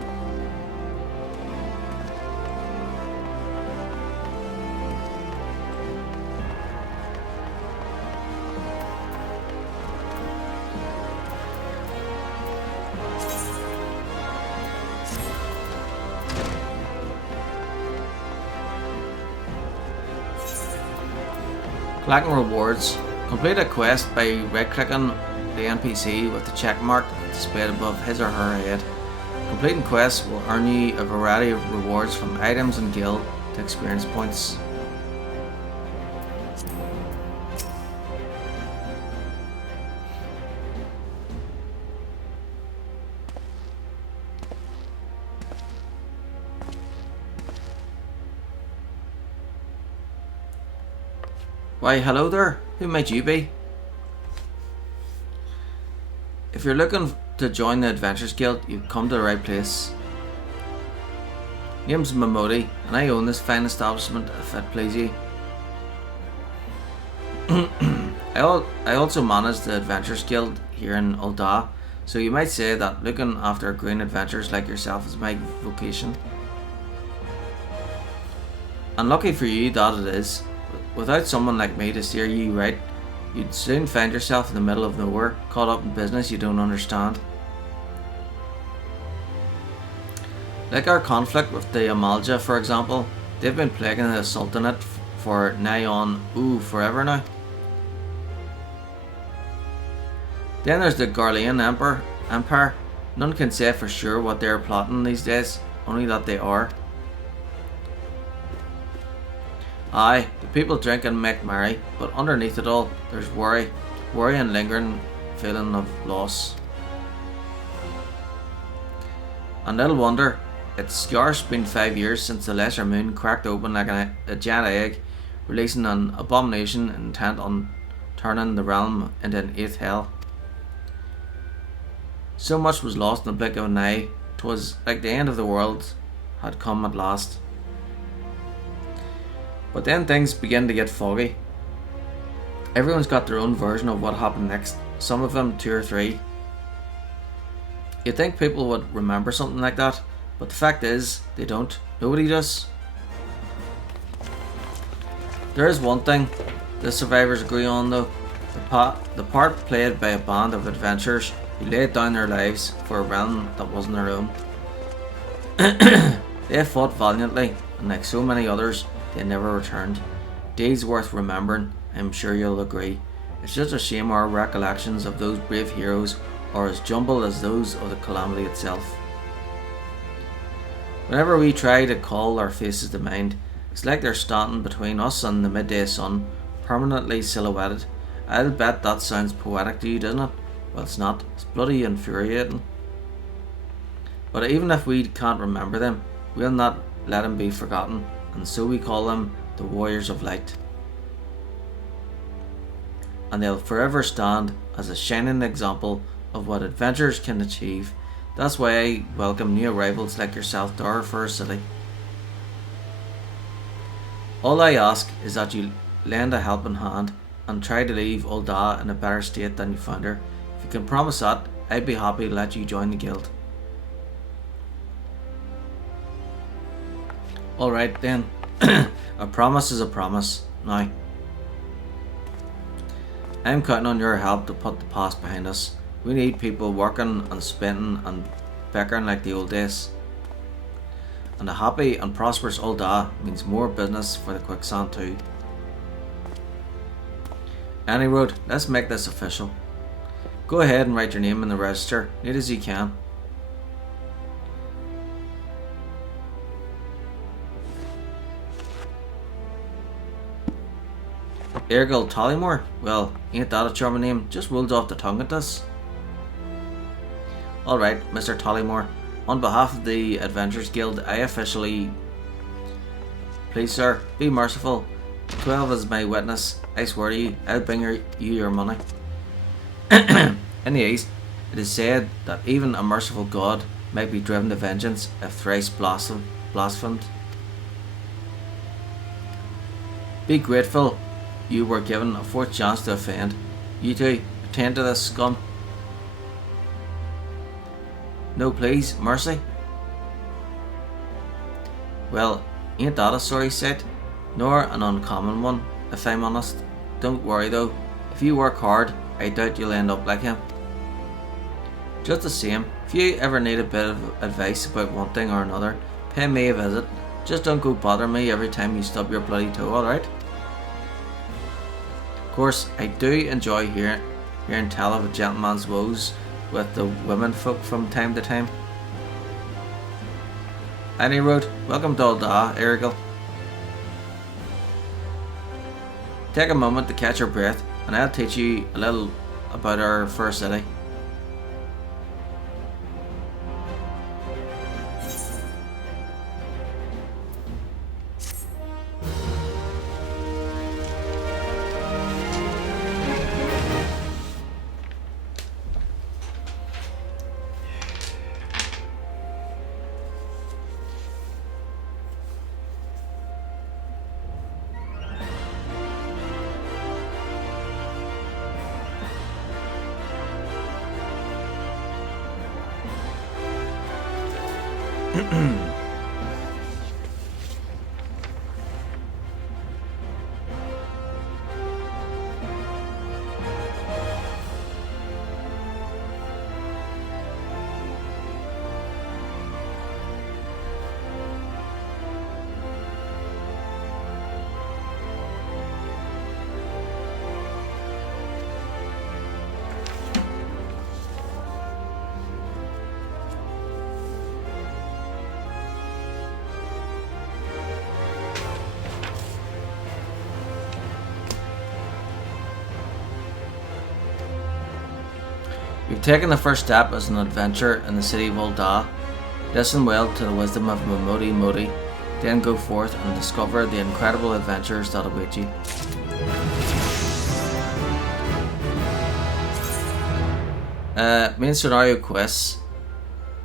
Collecting rewards. Complete a quest by right-clicking the NPC with the check mark displayed above his or her head. Completing quests will earn you a variety of rewards from items and guild to experience points. Why, hello there. Who might you be? If you're looking to join the Adventurers Guild, you've come to the right place. Name's Mamodi, and I own this fine establishment, if it please you. I also manage the Adventurers Guild here in Ul'dah, so you might say that looking after green adventurers like yourself is my vocation. And lucky for you that it is. Without someone like me to steer you right, you'd soon find yourself in the middle of nowhere, caught up in business you don't understand. Like our conflict with the Ul'dah, for example, they've been plaguing the Sultanate for nigh on forever now. Then there's the Garlean Empire. None can say for sure what they're plotting these days, only that they are. Aye, the people drink and make merry, but underneath it all, there's worry and lingering feeling of loss. And little wonder, it's scarce been 5 years since the lesser moon cracked open like a giant egg, releasing an abomination intent on turning the realm into an eighth hell. So much was lost in the blink of an eye. 'Twas like the end of the world had come at last. But then things began to get foggy. Everyone's got their own version of what happened next, some of them 2 or 3. You'd think people would remember something like that, but the fact is, they don't. Nobody does. There is one thing the survivors agree on though, the part played by a band of adventurers who laid down their lives for a realm that wasn't their own. They fought valiantly, and like so many others, they never returned. Days worth remembering, I'm sure you'll agree. It's just a shame our recollections of those brave heroes are as jumbled as those of the calamity itself. Whenever we try to call our faces to mind, it's like they're standing between us and the midday sun, permanently silhouetted. I'll bet that sounds poetic to you, doesn't it? Well, it's not. It's bloody infuriating. But even if we can't remember them, we'll not let them be forgotten, and so we call them the Warriors of Light. And they'll forever stand as a shining example of what adventurers can achieve. That's why I welcome new arrivals like yourself to our first city. All I ask is that you lend a helping hand and try to leave Ul'dah in a better state than you found her. If you can promise that, I'd be happy to let you join the guild. Alright then, a promise is a promise. Now, I'm counting on your help to put the past behind us. We need people working and spending and bickering like the old days. And a happy and prosperous Ul'dah means more business for the quicksand too. Any road, let's make this official. Go ahead and write your name in the register, neat as you can. Ergil Tollymore? Well, ain't that a charming name? Just rolled off the tongue at us. Alright, Mr. Tollymore. On behalf of the Adventurers Guild, I officially... Please sir, be merciful. 12 is my witness. I swear to you, I'll bring you your money. In the East, it is said that even a merciful God might be driven to vengeance if thrice blasphemed. Be grateful you were given a 4th chance to offend. You two, attend to this scum. No please, mercy. Well, ain't that a sorry sight? Nor an uncommon one, if I'm honest. Don't worry though, if you work hard, I doubt you'll end up like him. Just the same, if you ever need a bit of advice about one thing or another, pay me a visit. Just don't go bother me every time you stub your bloody toe, alright? Of course, I do enjoy hearing tell of a gentleman's woes with the women folk from time to time. Any road, welcome to Ul'dah, Ergil. Take a moment to catch your breath, and I'll teach you a little about our first city. You've taken the first step as an adventurer in the city of Ul'dah. Listen well to the wisdom of Modi Modi, then go forth and discover the incredible adventures that await you. Main scenario quests.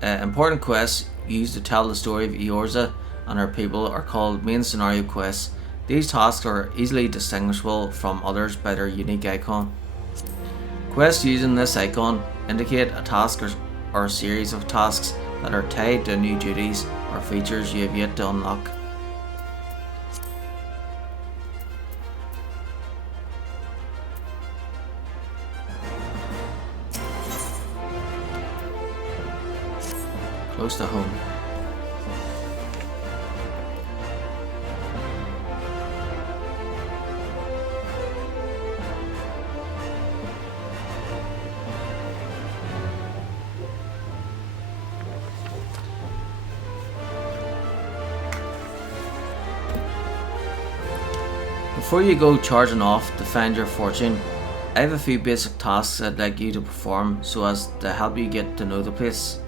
Important quests used to tell the story of Eorza and her people are called main scenario quests. These tasks are easily distinguishable from others by their unique icon. Quests using this icon indicate a task or a series of tasks that are tied to new duties or features you have yet to unlock. Close to home. Before you go charging off to find your fortune, I have a few basic tasks I'd like you to perform so as to help you get to know the place.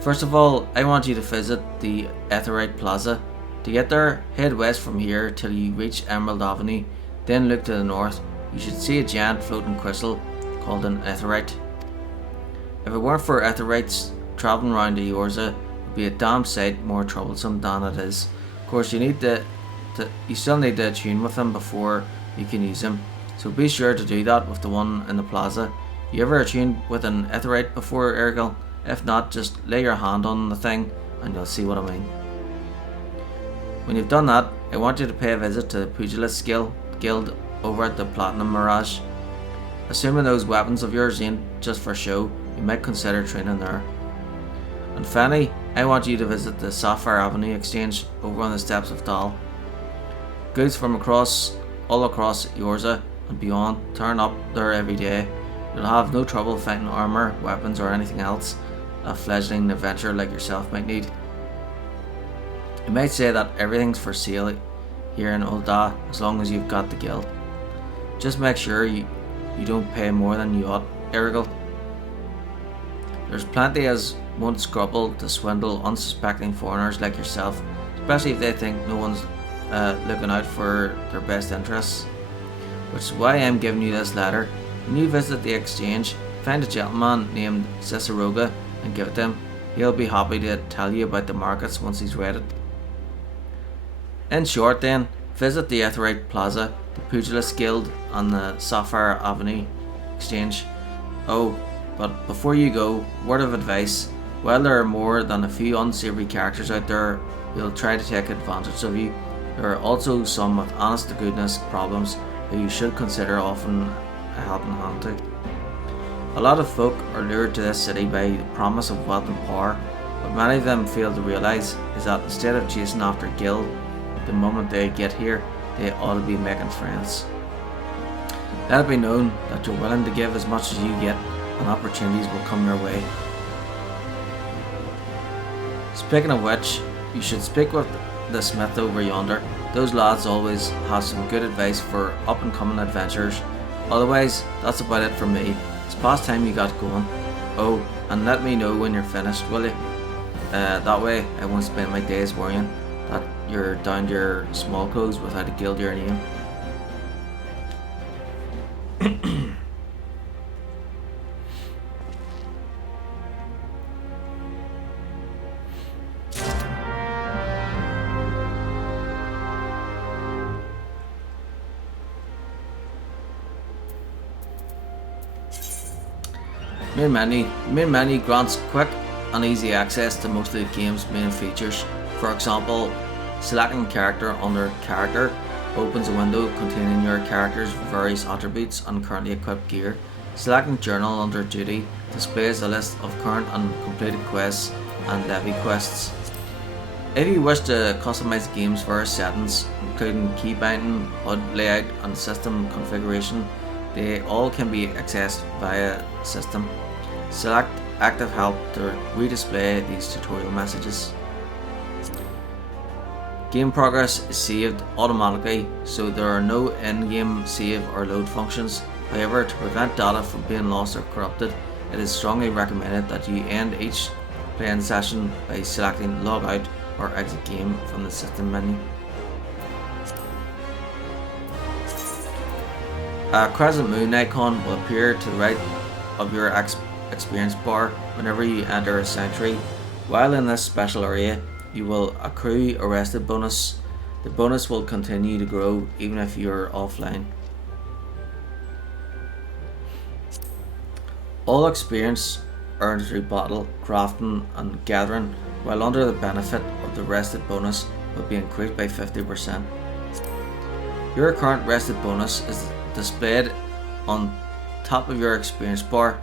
First of all, I want you to visit the Aetheryte Plaza. To get there, head west from here till you reach Emerald Avenue, then look to the north. You should see a giant floating crystal called an Aetheryte. If it weren't for Aetherytes, travelling around the Eorza would be a damn sight more troublesome than it is. Of course, you still need to attune with them before you can use them, so be sure to do that with the one in the plaza. You ever attuned with an Aetheryte before, Ergil? If not, just lay your hand on the thing and you'll see what I mean. When you've done that, I want you to pay a visit to the Pugilist Guild over at the Platinum Mirage. Assuming those weapons of yours ain't just for show, you might consider training there. And finally, I want you to visit the Sapphire Avenue Exchange over on the steps of Dal. Goods from all across Eorza and beyond turn up there every day. You'll have no trouble finding armor, weapons or anything else a fledgling adventurer like yourself might need. You might say that everything's for sale here in Ul'dah as long as you've got the guild. Just make sure you don't pay more than you ought, Ergil. There's plenty as won't scruple to swindle unsuspecting foreigners like yourself, especially if they think no one's looking out for their best interests. Which is why I'm giving you this letter. When you visit the exchange, find a gentleman named Ciceroga and give it to him. He'll be happy to tell you about the markets once he's read it. In short then, visit the Aetheryte Plaza, the Pugilist Guild and the Sapphire Avenue Exchange. Oh, but before you go, word of advice. While there are more than a few unsavory characters out there who'll try to take advantage of you, there are also some with honest to goodness problems who you should consider offering a helping hand to. A lot of folk are lured to this city by the promise of wealth and power. What many of them fail to realise is that instead of chasing after guild the moment they get here, they ought to be making friends. Let it be known that you're willing to give as much as you get, and opportunities will come your way. Speaking of which, you should speak with the smith over yonder. Those lads always have some good advice for up and coming adventurers. Otherwise, that's about it for me. It's past time you got going. Oh, and let me know when you're finished, will you? That way I won't spend my days worrying that you're down to your small clothes without a guild your name. Main menu grants quick and easy access to most of the game's main features. For example, selecting character under character opens a window containing your character's various attributes and currently equipped gear. Selecting journal under duty displays a list of current and completed quests and levy quests. If you wish to customize the game's various settings, including key binding, HUD layout and system configuration, they all can be accessed via system. Select active help to redisplay these tutorial messages. Game progress is saved automatically, so there are no in-game save or load functions. However, to prevent data from being lost or corrupted, it is strongly recommended that you end each playing session by selecting log out or exit game from the system menu. A crescent moon icon will appear to the right of your experience bar whenever you enter a sanctuary. While in this special area, you will accrue arrested bonus. The bonus will continue to grow even if you are offline. All experience earned through battle, crafting and gathering while under the benefit of the rested bonus will be increased by 50%. Your current rested bonus is displayed on top of your experience bar.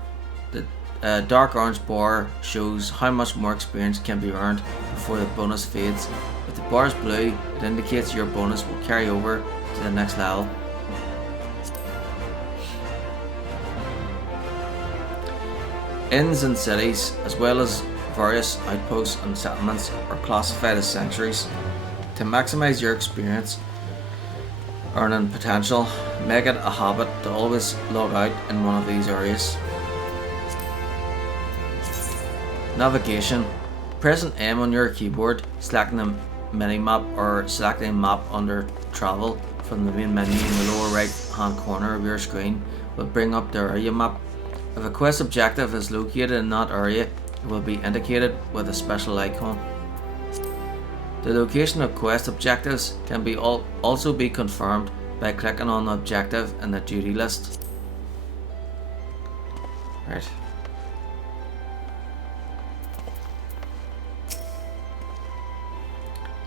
The dark orange bar shows how much more experience can be earned before the bonus fades. If the bar is blue, it indicates your bonus will carry over to the next level. Inns and cities, as well as various outposts and settlements, are classified as sanctuaries. To maximize your experience earning potential, make it a habit to always log out in one of these areas. Navigation. Pressing M on your keyboard, selecting a mini-map or selecting a map under travel from the main menu in the lower right hand corner of your screen will bring up the area map. If a quest objective is located in that area, it will be indicated with a special icon. The location of quest objectives can also be confirmed by clicking on the objective in the duty list. Right.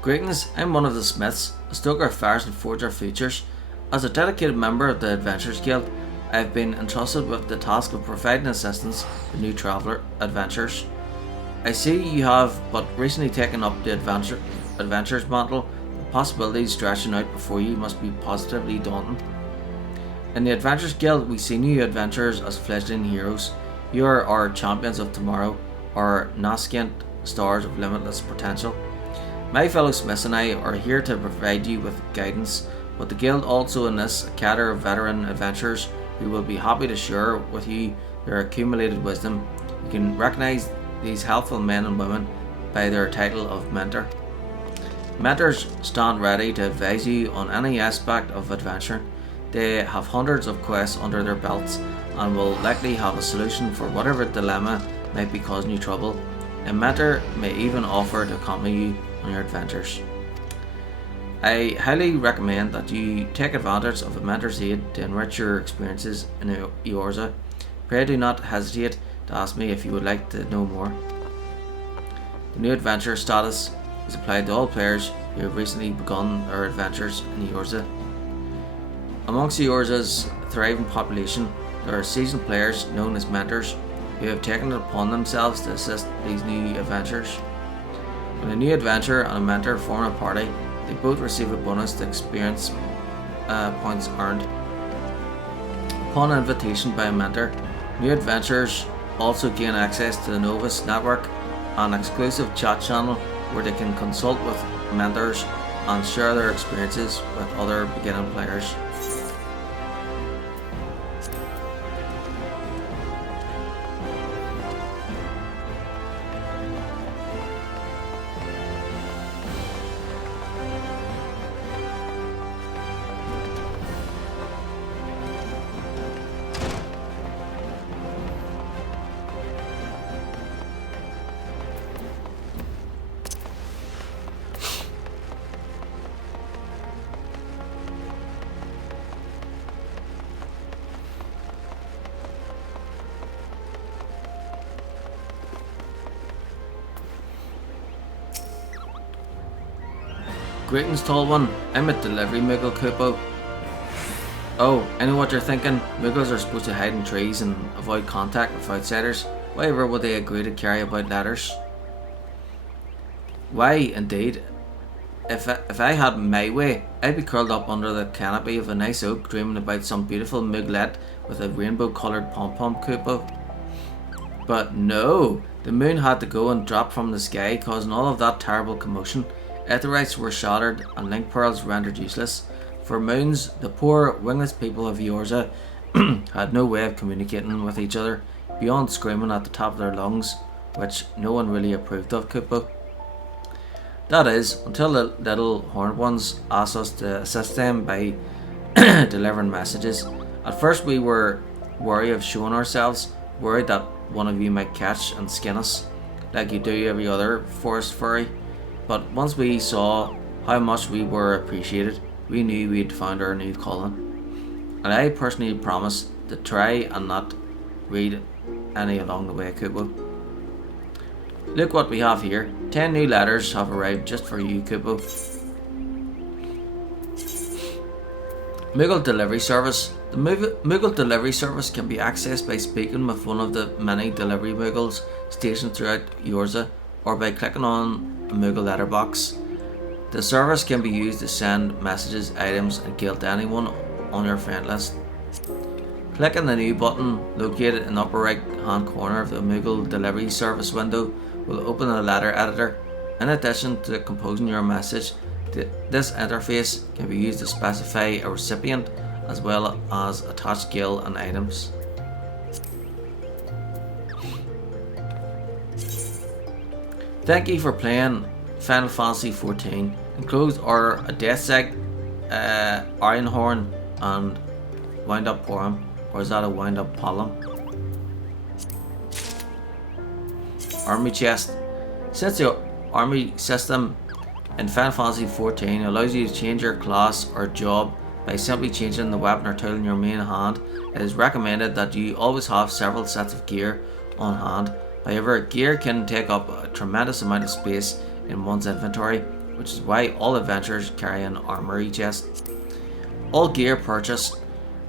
Greetings, I'm one of the smiths, a stoker of fires and forger features. As a dedicated member of the Adventurers Guild, I have been entrusted with the task of providing assistance to new traveller adventurers. I see you have but recently taken up the adventurer's mantle. The possibilities stretching out before you must be positively daunting. In the Adventurers Guild, we see new adventurers as fledgling heroes. You are our champions of tomorrow, our nascent stars of limitless potential. My fellow smiths and I are here to provide you with guidance, but the guild also enlists a cadre of veteran adventurers who will be happy to share with you their accumulated wisdom. You can recognise these helpful men and women by their title of mentor. Mentors stand ready to advise you on any aspect of adventuring. They have hundreds of quests under their belts and will likely have a solution for whatever dilemma might be causing you trouble. A mentor may even offer to accompany you on your adventures. I highly recommend that you take advantage of a mentor's aid to enrich your experiences in Ul'dah. Pray do not hesitate to ask me if you would like to know more. The new adventure status is applied to all players who have recently begun their adventures in Ul'dah. Amongst Ul'dah's thriving population, there are seasoned players known as mentors who have taken it upon themselves to assist these new adventurers. When a new adventurer and a mentor form a party, they both receive a bonus to experience points earned. Upon invitation by a mentor, new adventurers also gain access to the Novus network, an exclusive chat channel where they can consult with mentors and share their experiences with other beginning players. Greetings, tall one. I'm a delivery Moogle Kupo. Oh, I know what you're thinking. Moogles are supposed to hide in trees and avoid contact with outsiders. Why ever would they agree to carry about ladders? Why, indeed. If I had my way, I'd be curled up under the canopy of a nice oak dreaming about some beautiful Mooglet with a rainbow-coloured pom-pom Kupo. But no, the moon had to go and drop from the sky, causing all of that terrible commotion. Aetherites were shattered and link pearls rendered useless. For moons, the poor, wingless people of Ul'dah had no way of communicating with each other beyond screaming at the top of their lungs, which no one really approved of, Kupo. That is, until the little horned ones asked us to assist them by delivering messages. At first we were wary of showing ourselves, worried that one of you might catch and skin us, like you do every other forest furry. But once we saw how much we were appreciated, we knew we'd found our new calling. And I personally promised to try and not read any along the way, Kupo. Look what we have here. 10 new letters have arrived just for you, Kupo. Moogle Delivery Service. The Moogle Delivery Service can be accessed by speaking with one of the many delivery Moogles stationed throughout Ul'dah, or by clicking on a Moogle letterbox. The service can be used to send messages, items, and guilt to anyone on your friend list. Click on the new button located in the upper right hand corner of the Moogle Delivery Service window will open a letter editor. In addition to composing your message, this interface can be used to specify a recipient as well as attach guild and items. Thank you for playing Final Fantasy XIV. Enclosed are a Deathsec, Ironhorn, and Wind Up Porum. Or is that a Wind Up Pollen? Army Chest. Since the army system in Final Fantasy XIV allows you to change your class or job by simply changing the weapon or tool in your main hand, it is recommended that you always have several sets of gear on hand. However, gear can take up a tremendous amount of space in one's inventory, which is why all adventurers carry an armory chest. All gear purchased,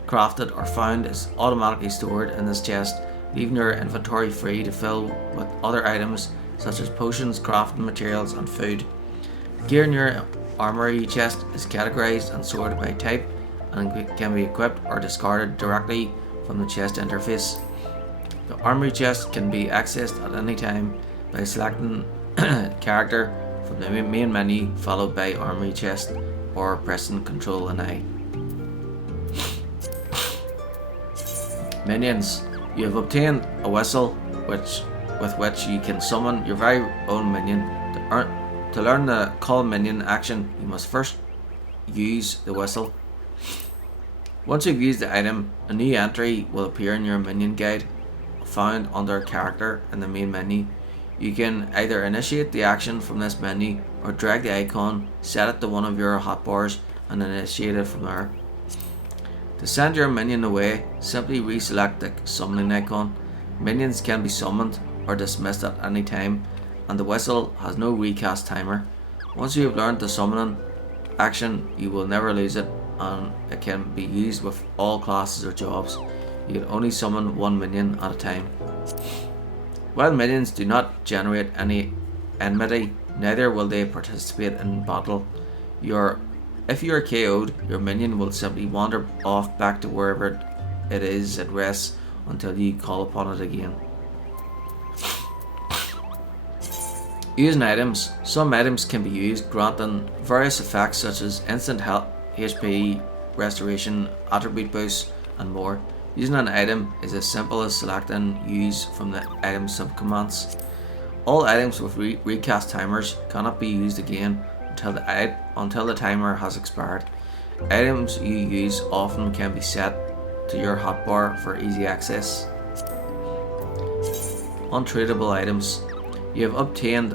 crafted, or found is automatically stored in this chest, leaving your inventory free to fill with other items such as potions, crafting materials, and food. Gear in your armory chest is categorized and sorted by type and can be equipped or discarded directly from the chest interface. The armory chest can be accessed at any time by selecting character from the main menu followed by armory chest or pressing Ctrl and I. Minions. You have obtained a whistle with which you can summon your very own minion. To learn the call minion action, you must first use the whistle. Once you've used the item, a new entry will appear in your minion guide, found under character in the main menu. You can either initiate the action from this menu or drag the icon, set it to one of your hotbars, and initiate it from there. To send your minion away, simply reselect the summoning icon. Minions can be summoned or dismissed at any time, and the whistle has no recast timer. Once you have learned the summoning action, you will never lose it, and it can be used with all classes or jobs. You can only summon one minion at a time. While minions do not generate any enmity, neither will they participate in battle. If you are KO'd, your minion will simply wander off back to wherever it is at rest until you call upon it again. Using items. Some items can be used, granting various effects such as instant health, HP restoration, attribute boosts, and more. Using an item is as simple as selecting use from the item subcommands. All items with recast timers cannot be used again until the timer has expired. Items you use often can be set to your hotbar for easy access. Untradeable items. You have obtained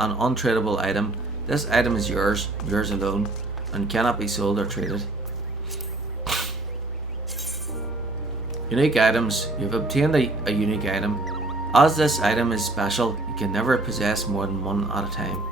an untradeable item. This item is yours alone, and cannot be sold or traded. Unique items. You have obtained a unique item. As this item is special, you can never possess more than one at a time.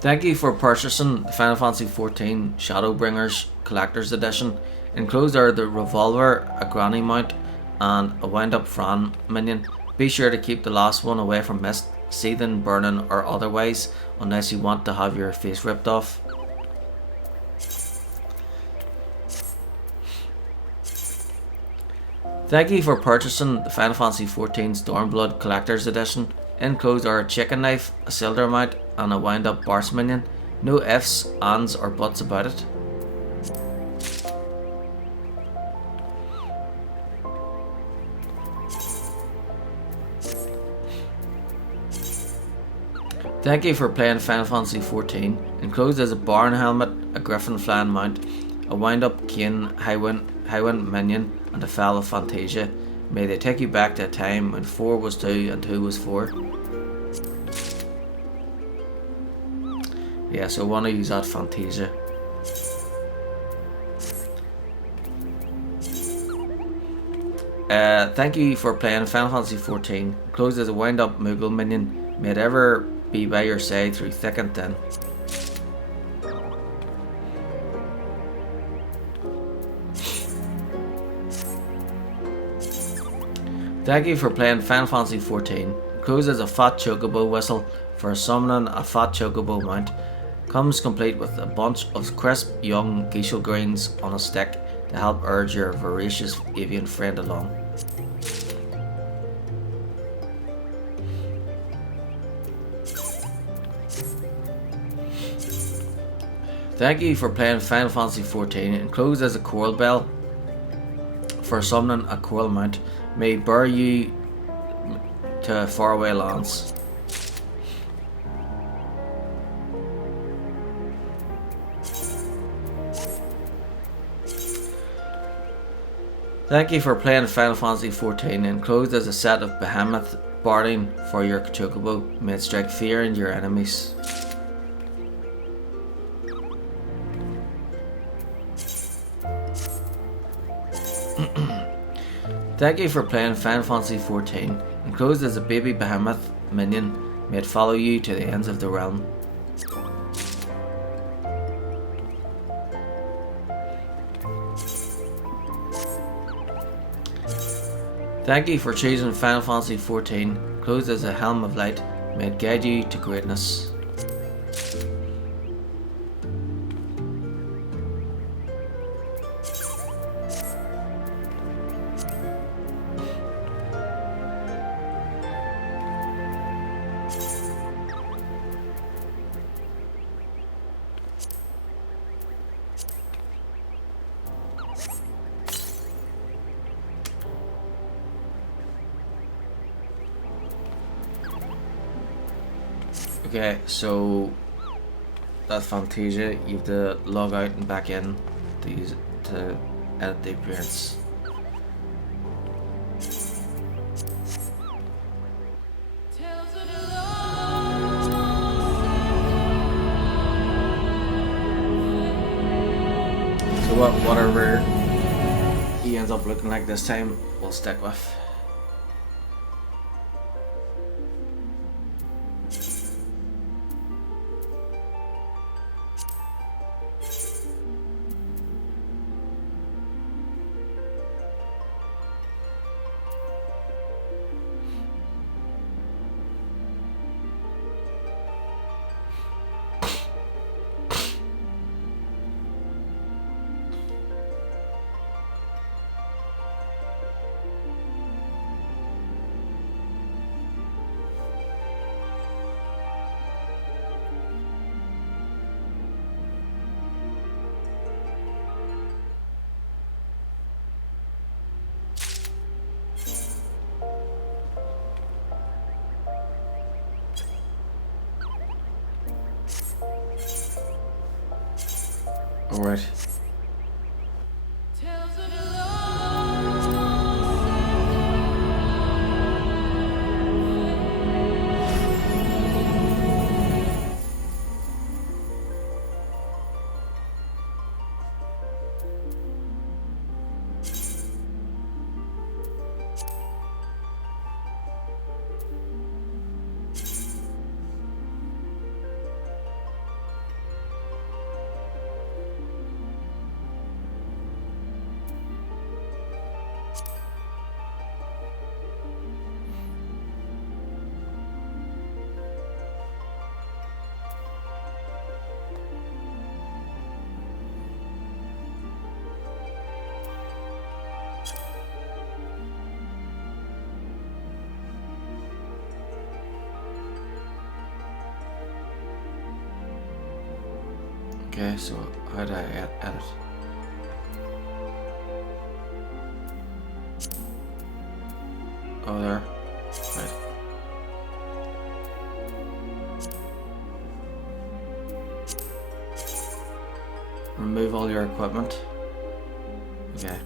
Thank you for purchasing the Final Fantasy XIV Shadowbringers Collector's Edition. Enclosed are the revolver, a granny mount, and a wind-up Fran minion. Be sure to keep the last one away from mist, seething, burning, or otherwise, unless you want to have your face ripped off. Thank you for purchasing the Final Fantasy XIV Stormblood Collector's Edition. Enclosed are a chicken knife, a cylinder mount, and a wind-up Barse minion. No ifs, ands, or buts about it. Thank you for playing Final Fantasy XIV. Enclosed is a barn helmet, a griffin flying mount, a wind-up Kane Highwind minion, and a Fel of Fantasia. May they take you back to a time when 4 was 2 and 2 was 4. Yeah, so I want to use that Fantasia. Thank you for playing Final Fantasy XIV. Enclosed is a wind-up Moogle minion. May it ever be by your side through thick and thin. Thank you for playing Final Fantasy XIV. Enclosed is a fat chocobo whistle for summoning a fat chocobo mount. Comes complete with a bunch of crisp young geishel greens on a stick to help urge your voracious avian friend along. Thank you for playing Final Fantasy XIV. Enclosed as a coral bell for summoning a coral mount. May bear you to faraway lands. Thank you for playing Final Fantasy XIV. Enclosed as a set of behemoth barding for your chocobo. May it strike fear into your enemies. Thank you for playing Final Fantasy XIV. Enclosed as a baby behemoth minion. May it follow you to the ends of the realm. Thank you for choosing Final Fantasy XIV. Enclosed as a helm of light. May it guide you to greatness. Okay, so that's Fantasia. You have to log out and back in to use it to edit the appearance. So whatever he ends up looking like this time, we'll stick with. Alright. Okay, so how do I edit? Oh, there. Right. Remove all your equipment. Okay.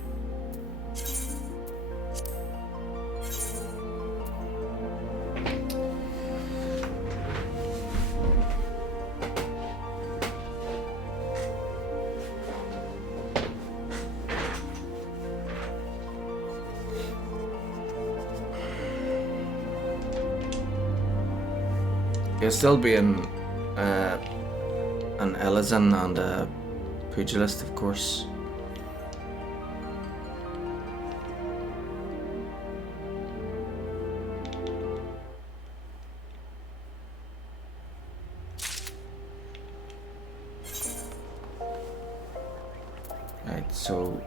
You'll still be an Elysian and a pugilist, of course. Right, so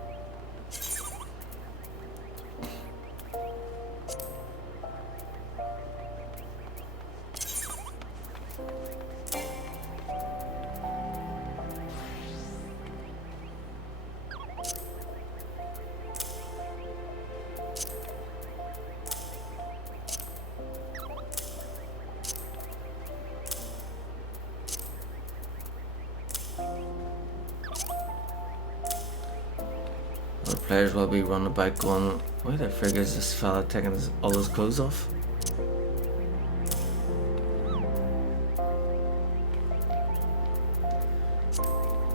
other players will be running about going, why the frig is this fella taking all his clothes off?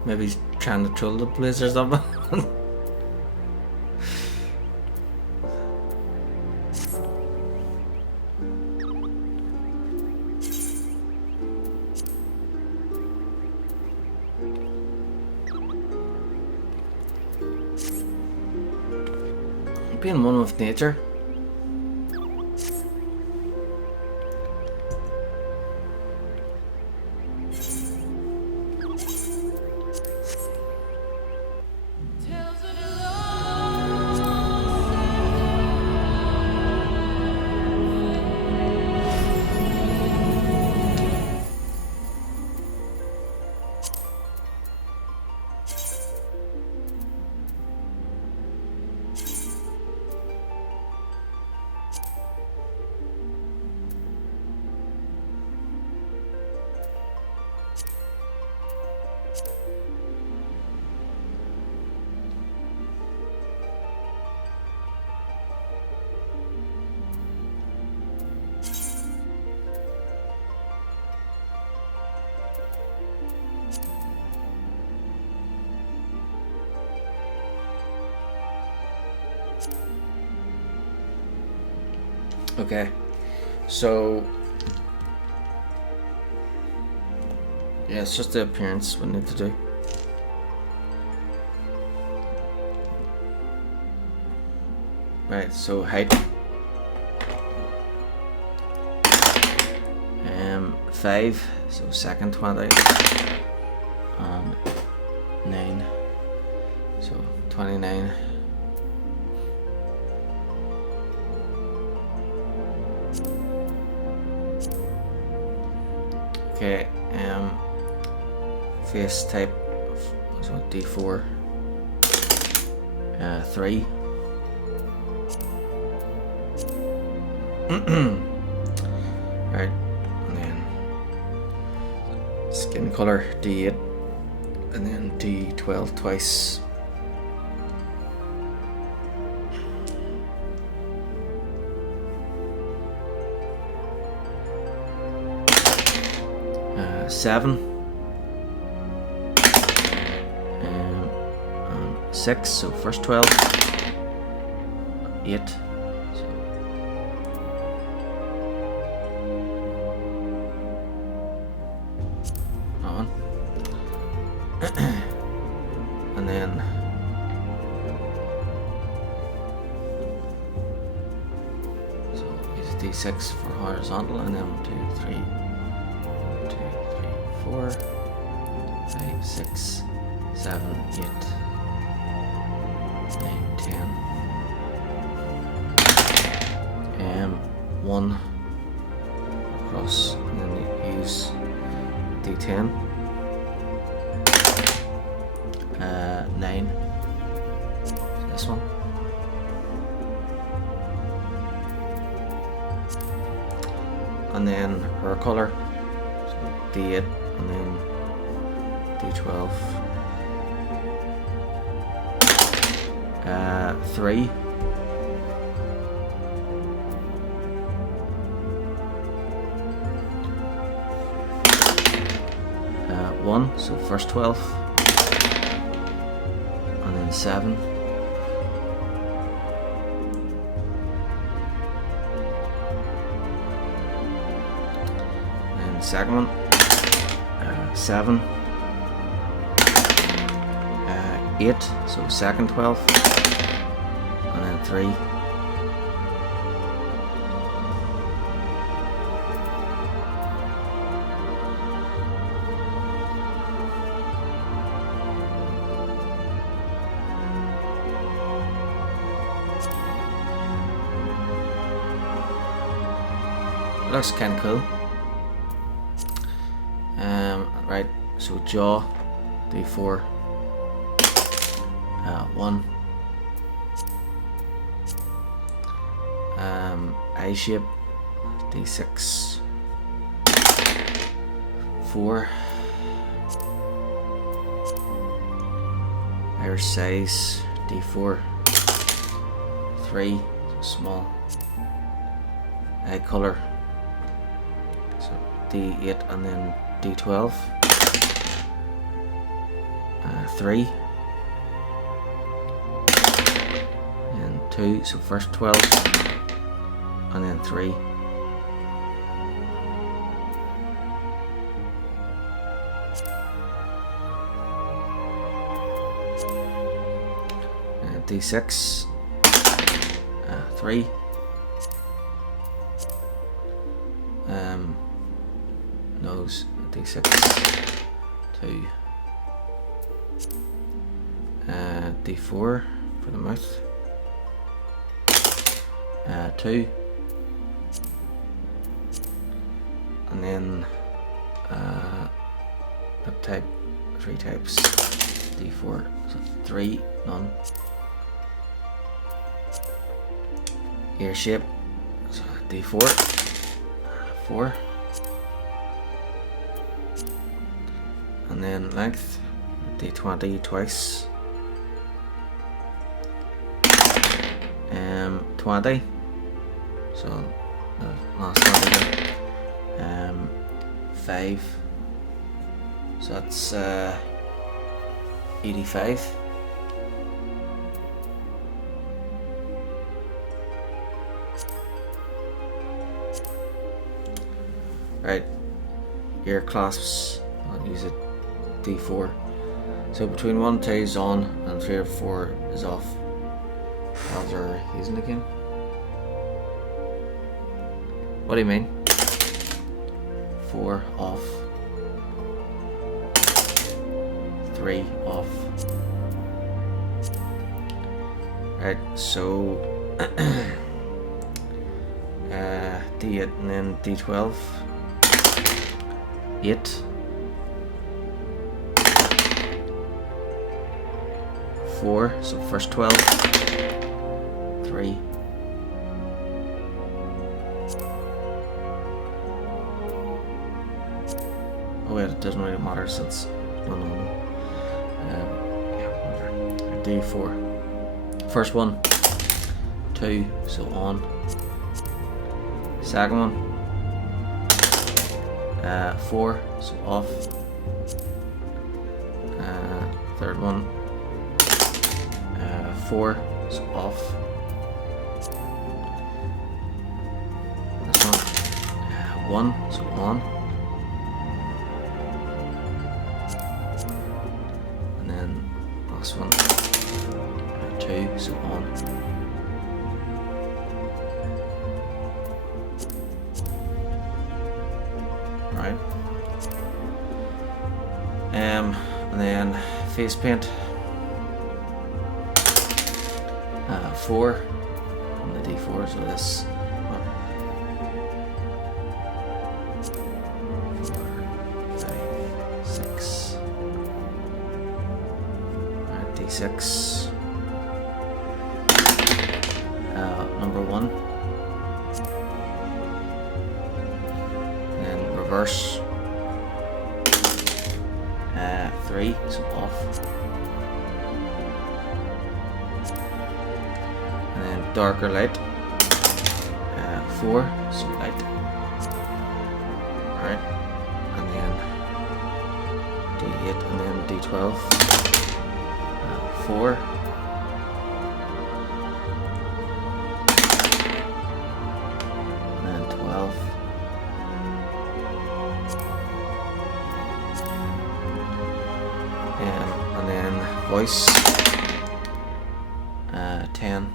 Maybe he's trying to troll the place or something. Being one with nature. Okay, so yeah, it's just the appearance we need to do. Right, so height. 5, so second 20. 9, so 29. Okay, face type, so D4, 3. Right, and then skin color D8, and then D12 twice. Seven, 6, so first 12, 8, so on, and then so use D6 for horizontal, and then 1, 2, 3. 4, 5, 6, 7, 8, 9, 10. 1 across, and then you use D10. 9. This one. And then her colour, so D8 and then D12. 3. 1, so first 12, and then 7. And second one, 7, 8, so second 12, and then 3. Looks kind of cool. Right, so jaw, D4, 1. Eye shape, D6, 4. Iris size, D4, 3, small. Eye color, D8 and then D12, 3 and 2, so first 12 and then 3. And D6, 3. Nose, D6, 2, D4 for the mouth, 2, and then lip type, 3 types, D4, so 3, none. Ear shape, so D4, 4. And then length, D20 twice, 20, so the last one again, 5, so that's 85. Right, ear clasps, I'll use it D4. So between 1 and 2 is on and 3 or 4 is off. How's our using again? What do you mean? 4 off. 3 off. Right, so D8 and then D12. 8. 4, so first 12, 3, oh wait, it doesn't really matter since no. Yeah, whatever. D4, first one, 2, so on, second one, 4, so off, third one, 4, so off. This one, 1, so on. And then last one, 2, so on. Right. And then face paint. 4 on the D4, so this 4, 5, 6, D6. Number 1. And reverse. 3, so off. And then darker light. 4, so light. Alright. And then D8 and then D12. 4. And then 12. And then voice. 10.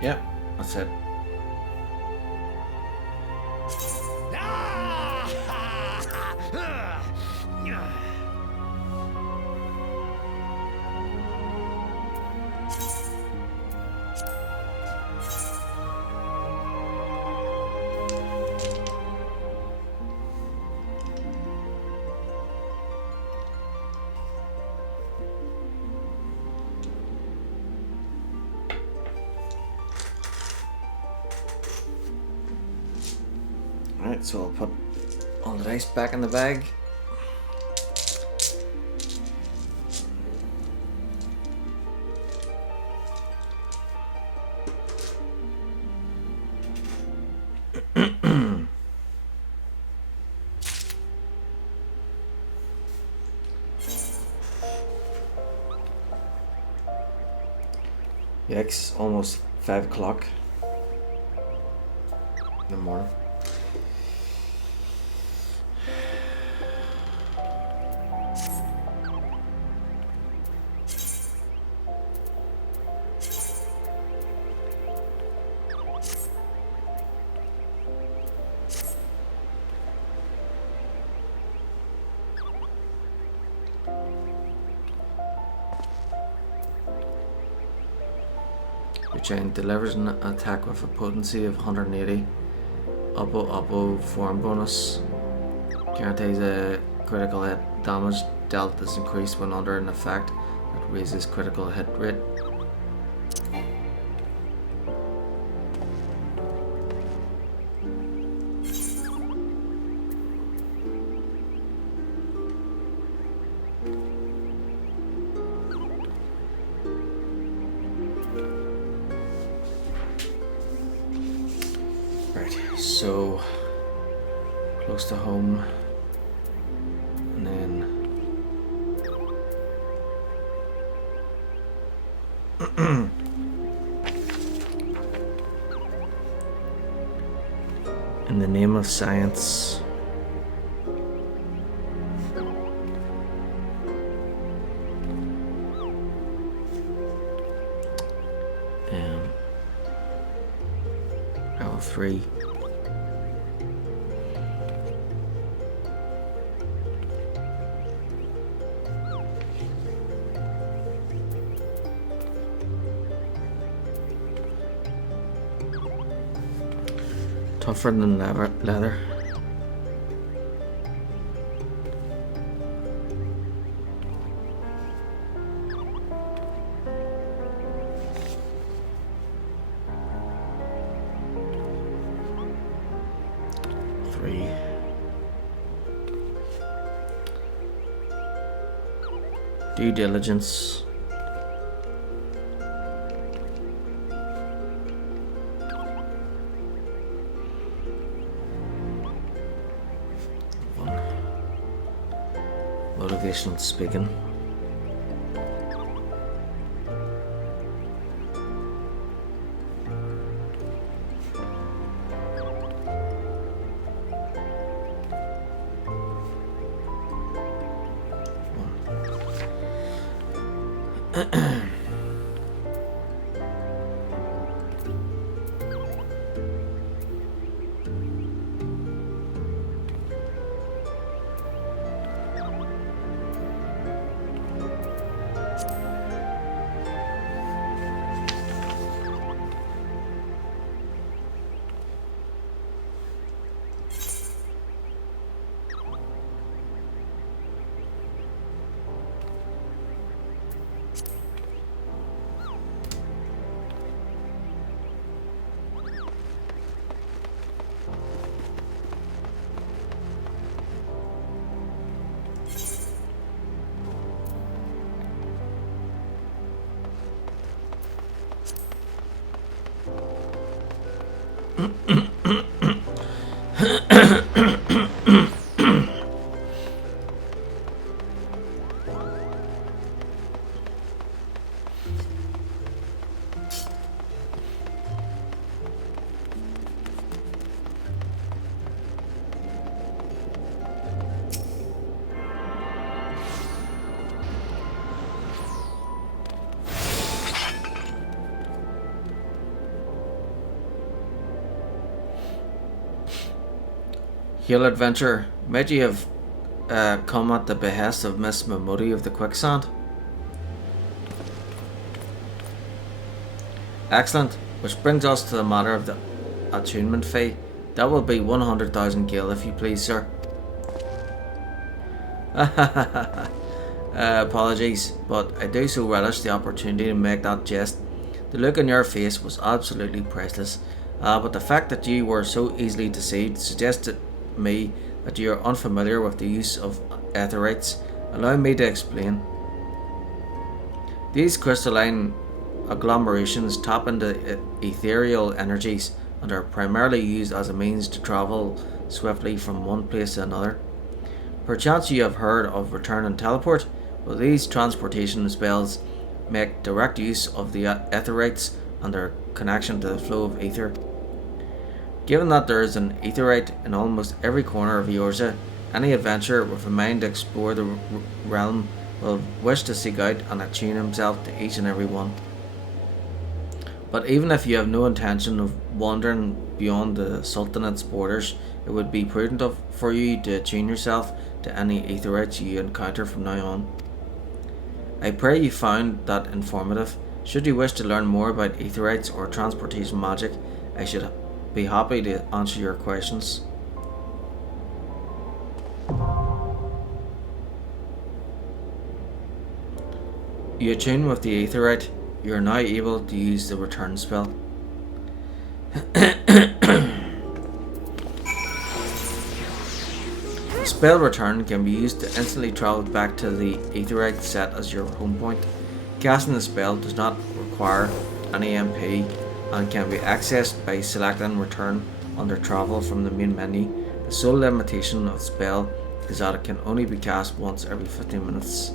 Yep, that's it. Alright, so I'll put all the dice back in the bag. Yeah, it's almost 5 o'clock in the morning. Your giant delivers an attack with a potency of 180. Uppo form bonus. Guarantees a critical hit. Damage dealt is increased when under an effect that raises critical hit rate. So close to home, and then in the name of science, L3. Tougher than leather. Three. Due diligence. Motivational speaking. Hail, adventurer. Might you have come at the behest of Miss Mamudi of the Quicksand? Excellent. Which brings us to the matter of the attunement fee. That will be 100,000 gil, if you please, sir. Apologies, but I do so relish the opportunity to make that jest. The look on your face was absolutely priceless, but the fact that you were so easily deceived suggested me that you are unfamiliar with the use of aetherites. Allow me to explain. These crystalline agglomerations tap into ethereal energies and are primarily used as a means to travel swiftly from one place to another. Perchance you have heard of return and teleport. Well, these transportation spells make direct use of the aetherites and their connection to the flow of ether. Given that there is an aetherite in almost every corner of Eorzea, any adventurer with a mind to explore the realm will wish to seek out and attune himself to each and every one. But even if you have no intention of wandering beyond the Sultanate's borders, it would be prudent for you to attune yourself to any aetherites you encounter from now on. I pray you found that informative. Should you wish to learn more about aetherites or transportation magic, I should be happy to answer your questions. You attune with the aetherite. You are now able to use the return spell. Spell return can be used to instantly travel back to the aetherite set as your home point. Casting the spell does not require any MP and can be accessed by selecting return under travel from the main menu. The sole limitation of the spell is that it can only be cast once every 15 minutes.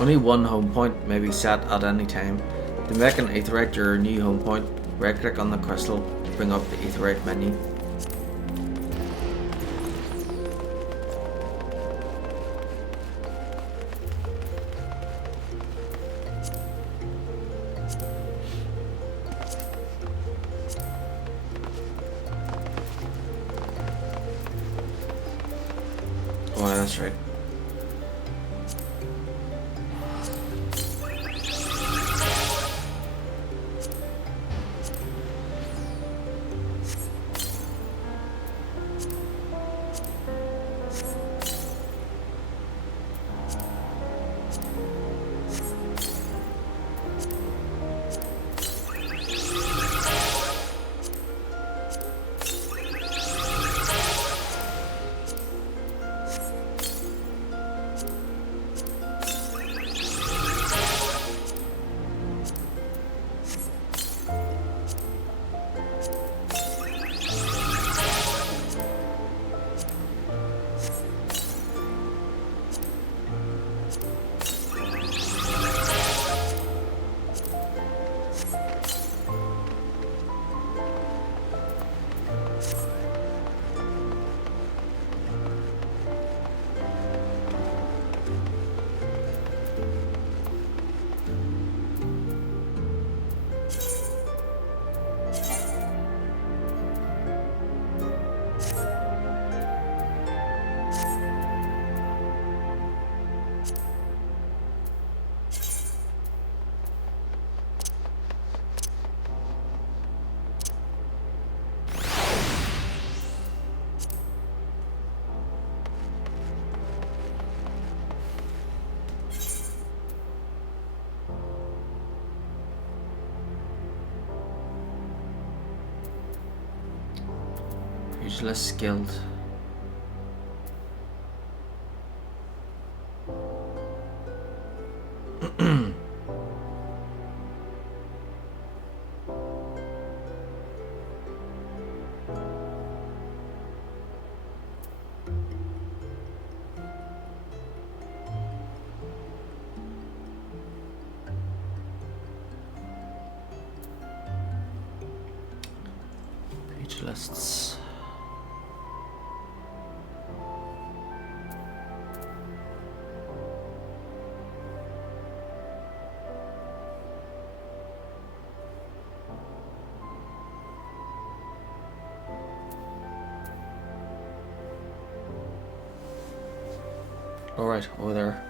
Only one home point may be set at any time. To make an aetherite your new home point, right click on the crystal to bring up the aetherite menu. Oh, that's right. Pugilist Guild. Pugilists. Alright, over there.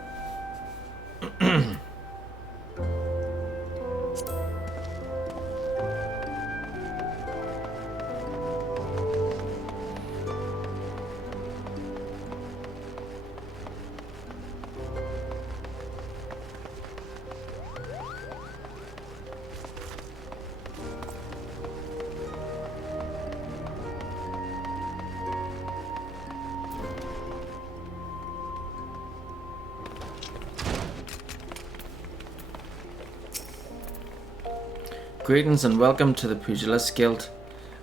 Greetings and welcome to the Pugilist Guild.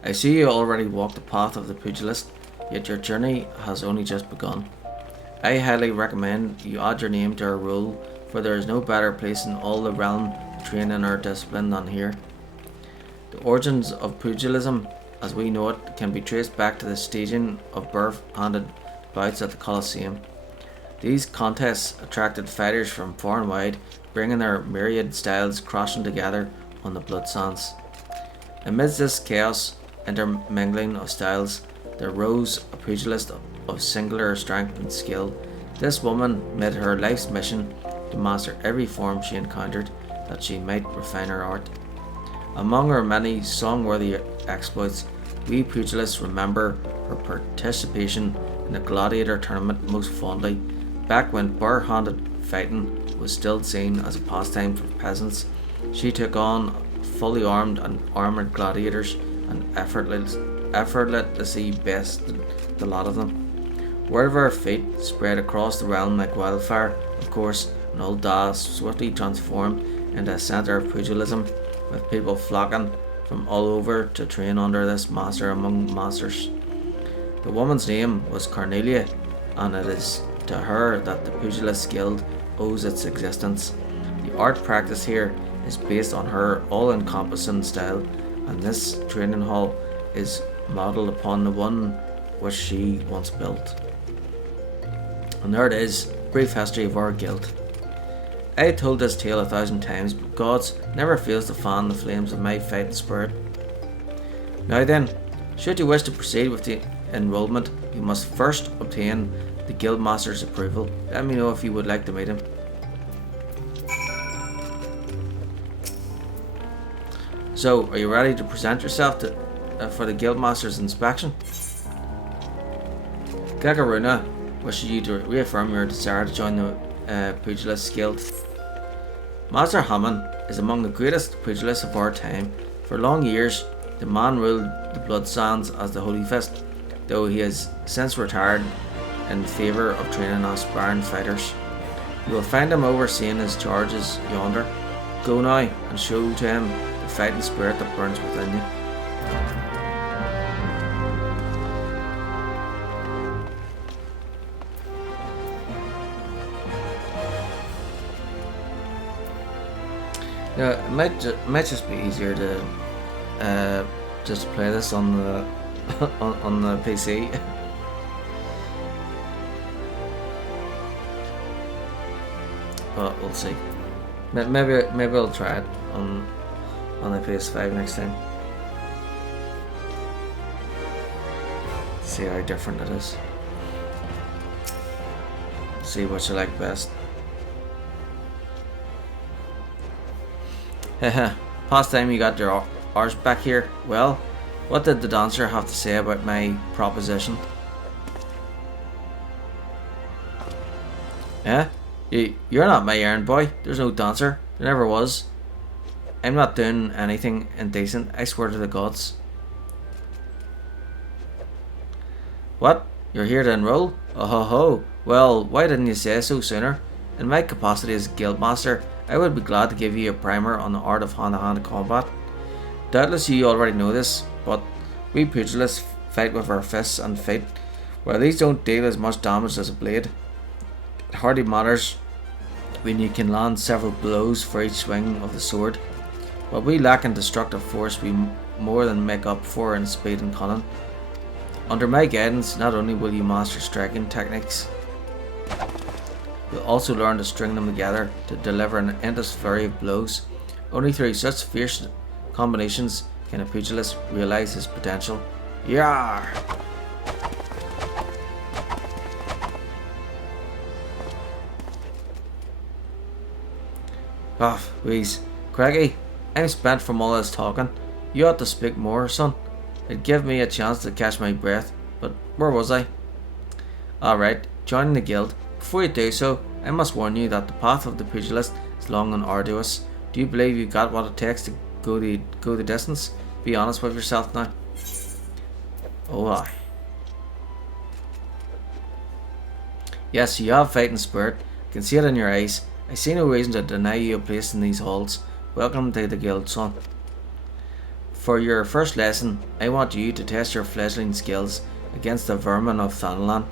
I see you already walked the path of the pugilist, yet your journey has only just begun. I highly recommend you add your name to our roll, for there is no better place in all the realm to train in our discipline than here. The origins of pugilism, as we know it, can be traced back to the staging of bare-handed bouts at the Colosseum. These contests attracted fighters from far and wide, bringing their myriad styles crashing together on the blood sands. Amidst this chaos, intermingling of styles, there rose a pugilist of singular strength and skill. This woman made her life's mission to master every form she encountered, that she might refine her art. Among her many song-worthy exploits, we pugilists remember her participation in the gladiator tournament most fondly, back when bare-handed fighting was still seen as a pastime for peasants. She took on fully armed and armoured gladiators and effortlessly bested the lot of them. Word of her feat spread across the realm like wildfire, of course, and Ul'dah swiftly transformed into a centre of pugilism, with people flocking from all over to train under this master among masters. The woman's name was Cornelia, and it is to her that the Pugilist Guild owes its existence. The art practice here is based on her all-encompassing style, and this training hall is modelled upon the one which she once built. And there it is, brief history of our guild. I told this tale 1,000 times, but gods never fails to fan the flames of my fighting spirit. Now then, should you wish to proceed with the enrolment, you must first obtain the guildmaster's approval. Let me know if you would like to meet him. So, are you ready to present yourself for the guildmaster's inspection? Gagaruna wishes you to reaffirm your desire to join the Pugilist Guild. Master Hammond is among the greatest pugilists of our time. For long years, the man ruled the blood sands as the Holy Fist, though he has since retired in favour of training aspiring fighters. You will find him overseeing his charges yonder. Go now and show to him the fighting spirit that burns within you. Yeah, it might just be easier to just play this on the on the PC. But we'll see. Maybe I'll try it on the PS5 next time. See how different it is. See what you like best. Haha, past time you got your arse back here. Well, what did the dancer have to say about my proposition? Yeah? You're not my errand boy. There's no dancer. There never was. I'm not doing anything indecent, I swear to the gods. What? You're here to enroll? Oh ho ho. Well, why didn't you say so sooner? In my capacity as Guildmaster, I would be glad to give you a primer on the art of hand-to-hand combat. Doubtless you already know this, but we pugilists fight with our fists and feet. While these don't deal as much damage as a blade, it hardly matters when you can land several blows for each swing of the sword. What we lack in destructive force, we more than make up for in speed and cunning. Under my guidance, not only will you master striking techniques, you'll also learn to string them together to deliver an endless flurry of blows. Only through such fierce combinations can a pugilist realize his potential. Yar! Ah, wheeze. Craigie, I'm spent from all this talking. You ought to speak more, son. It'd give me a chance to catch my breath. But where was I? Alright, joining the guild. Before you do so, I must warn you that the path of the pugilist is long and arduous. Do you believe you've got what it takes to go the distance? Be honest with yourself now. Oh aye. Yes, you have fighting spirit. I can see it in your eyes. I see no reason to deny you a place in these halls. Welcome to the guild, son. For your first lesson, I want you to test your fledgling skills against the vermin of Thanalan.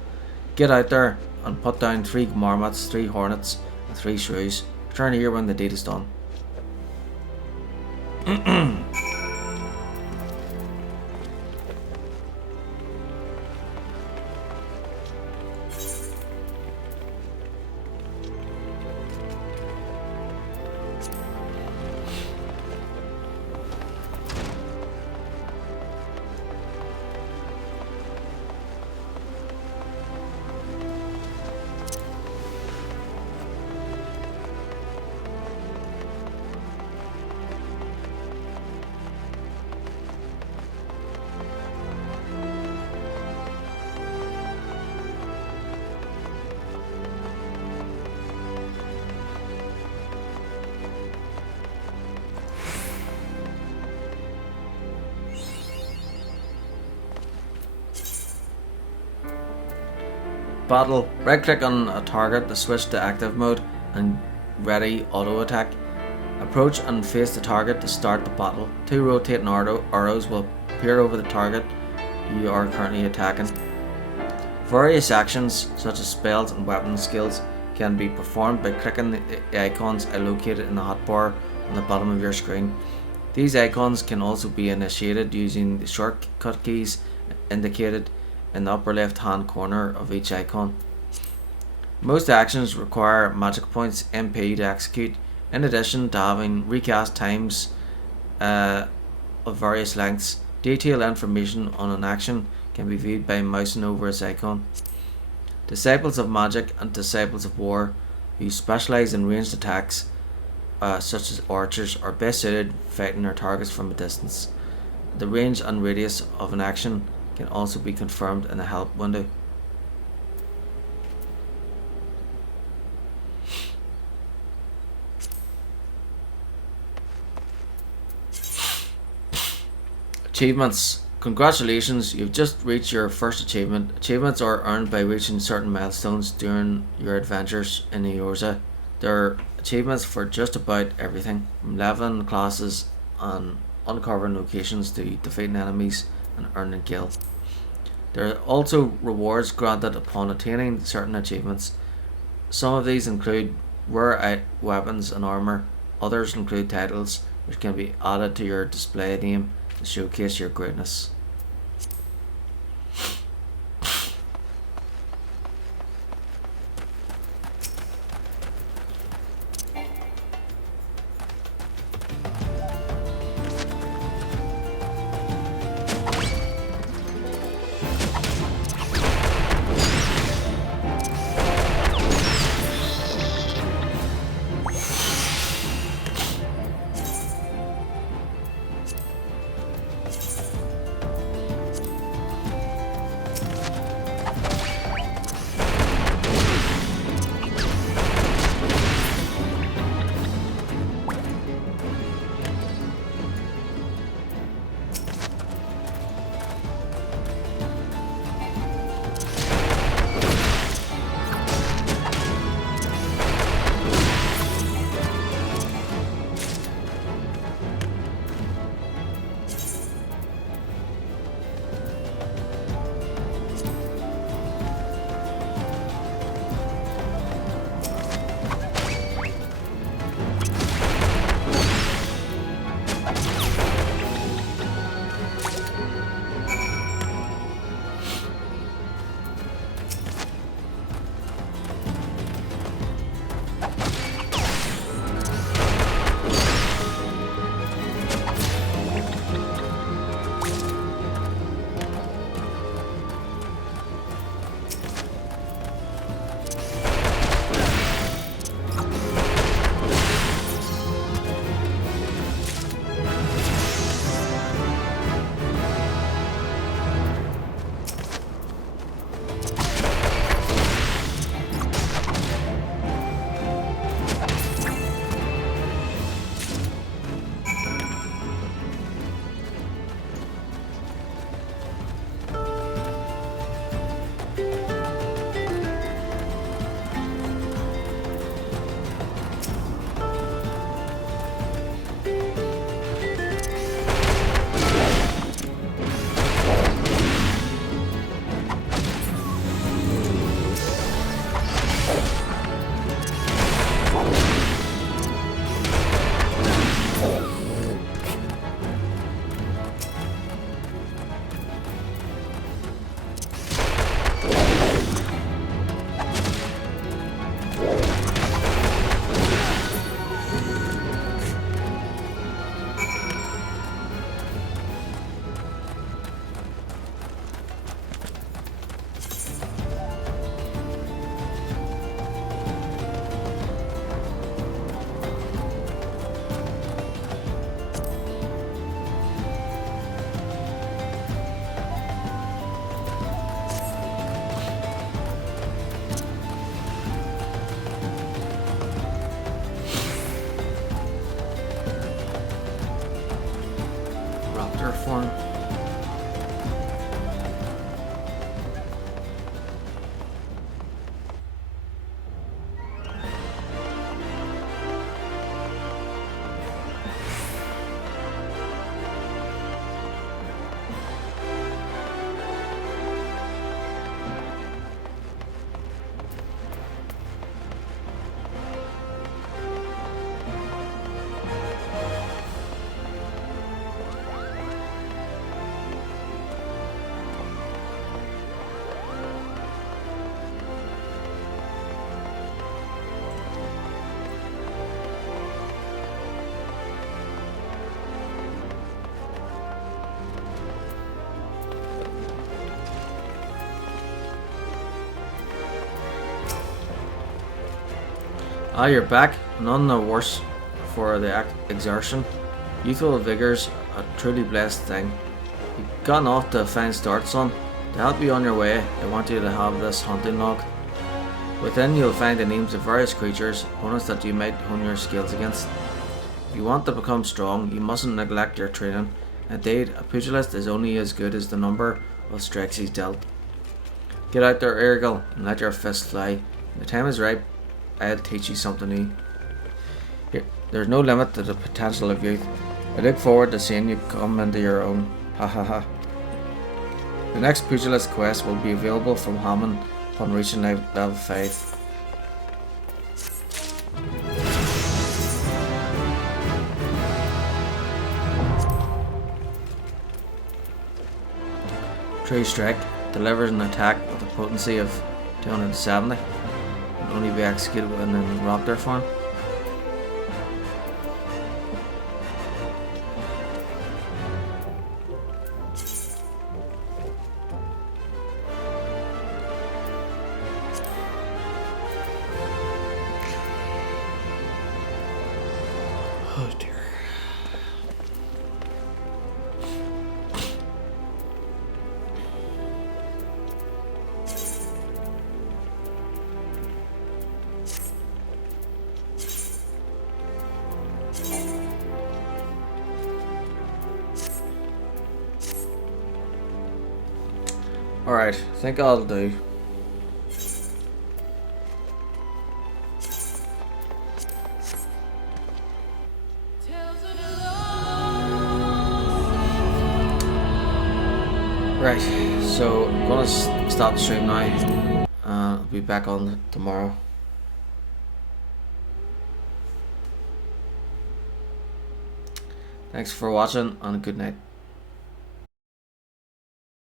Get out there and put down 3 marmots, 3 hornets, and 3 shrews. Return here when the deed is done. Battle. Right click on a target to switch to active mode and ready auto attack. Approach and face the target to start the battle. 2 rotating arrows will appear over the target you are currently attacking. Various actions such as spells and weapon skills can be performed by clicking the icons located in the hotbar on the bottom of your screen. These icons can also be initiated using the shortcut keys indicated in the upper left hand corner of each icon. Most actions require magic points MP to execute, in addition to having recast times of various lengths. Detailed information on an action can be viewed by mousing over its icon. Disciples of Magic and Disciples of War, who specialise in ranged attacks such as archers, are best suited fighting their targets from a distance. The range and radius of an action can also be confirmed in the help window. Achievements. Congratulations, you've just reached your first achievement. Achievements are earned by reaching certain milestones during your adventures in Ul'dah. There are achievements for just about everything, from leveling classes and uncovering locations to defeating enemies and earning gil. There are also rewards granted upon attaining certain achievements. Some of these include rare weapons and armor. Others include titles which can be added to your display name to showcase your greatness. Ah, you're back. None the worse for the exertion. Youthful vigor's a truly blessed thing. You've gotten off to a fine start, son. To help you on your way, I want you to have this hunting log. Within you'll find the names of various creatures, opponents that you might hone your skills against. If you want to become strong, you mustn't neglect your training. Indeed, a pugilist is only as good as the number of strikes he's dealt. Get out there, Ergil, and let your fists fly. When the time is ripe, I'll teach you something new. There's no limit to the potential of youth. I look forward to seeing you come into your own. Ha ha ha. The next pugilist quest will be available from Hammond upon reaching level 5. True Strike delivers an attack with a potency of 270 and only be executed in raptor form. Oh dear. Alright, I think I'll do. Right, so I'm gonna stop the stream now. I'll be back on tomorrow. Thanks for watching and good night.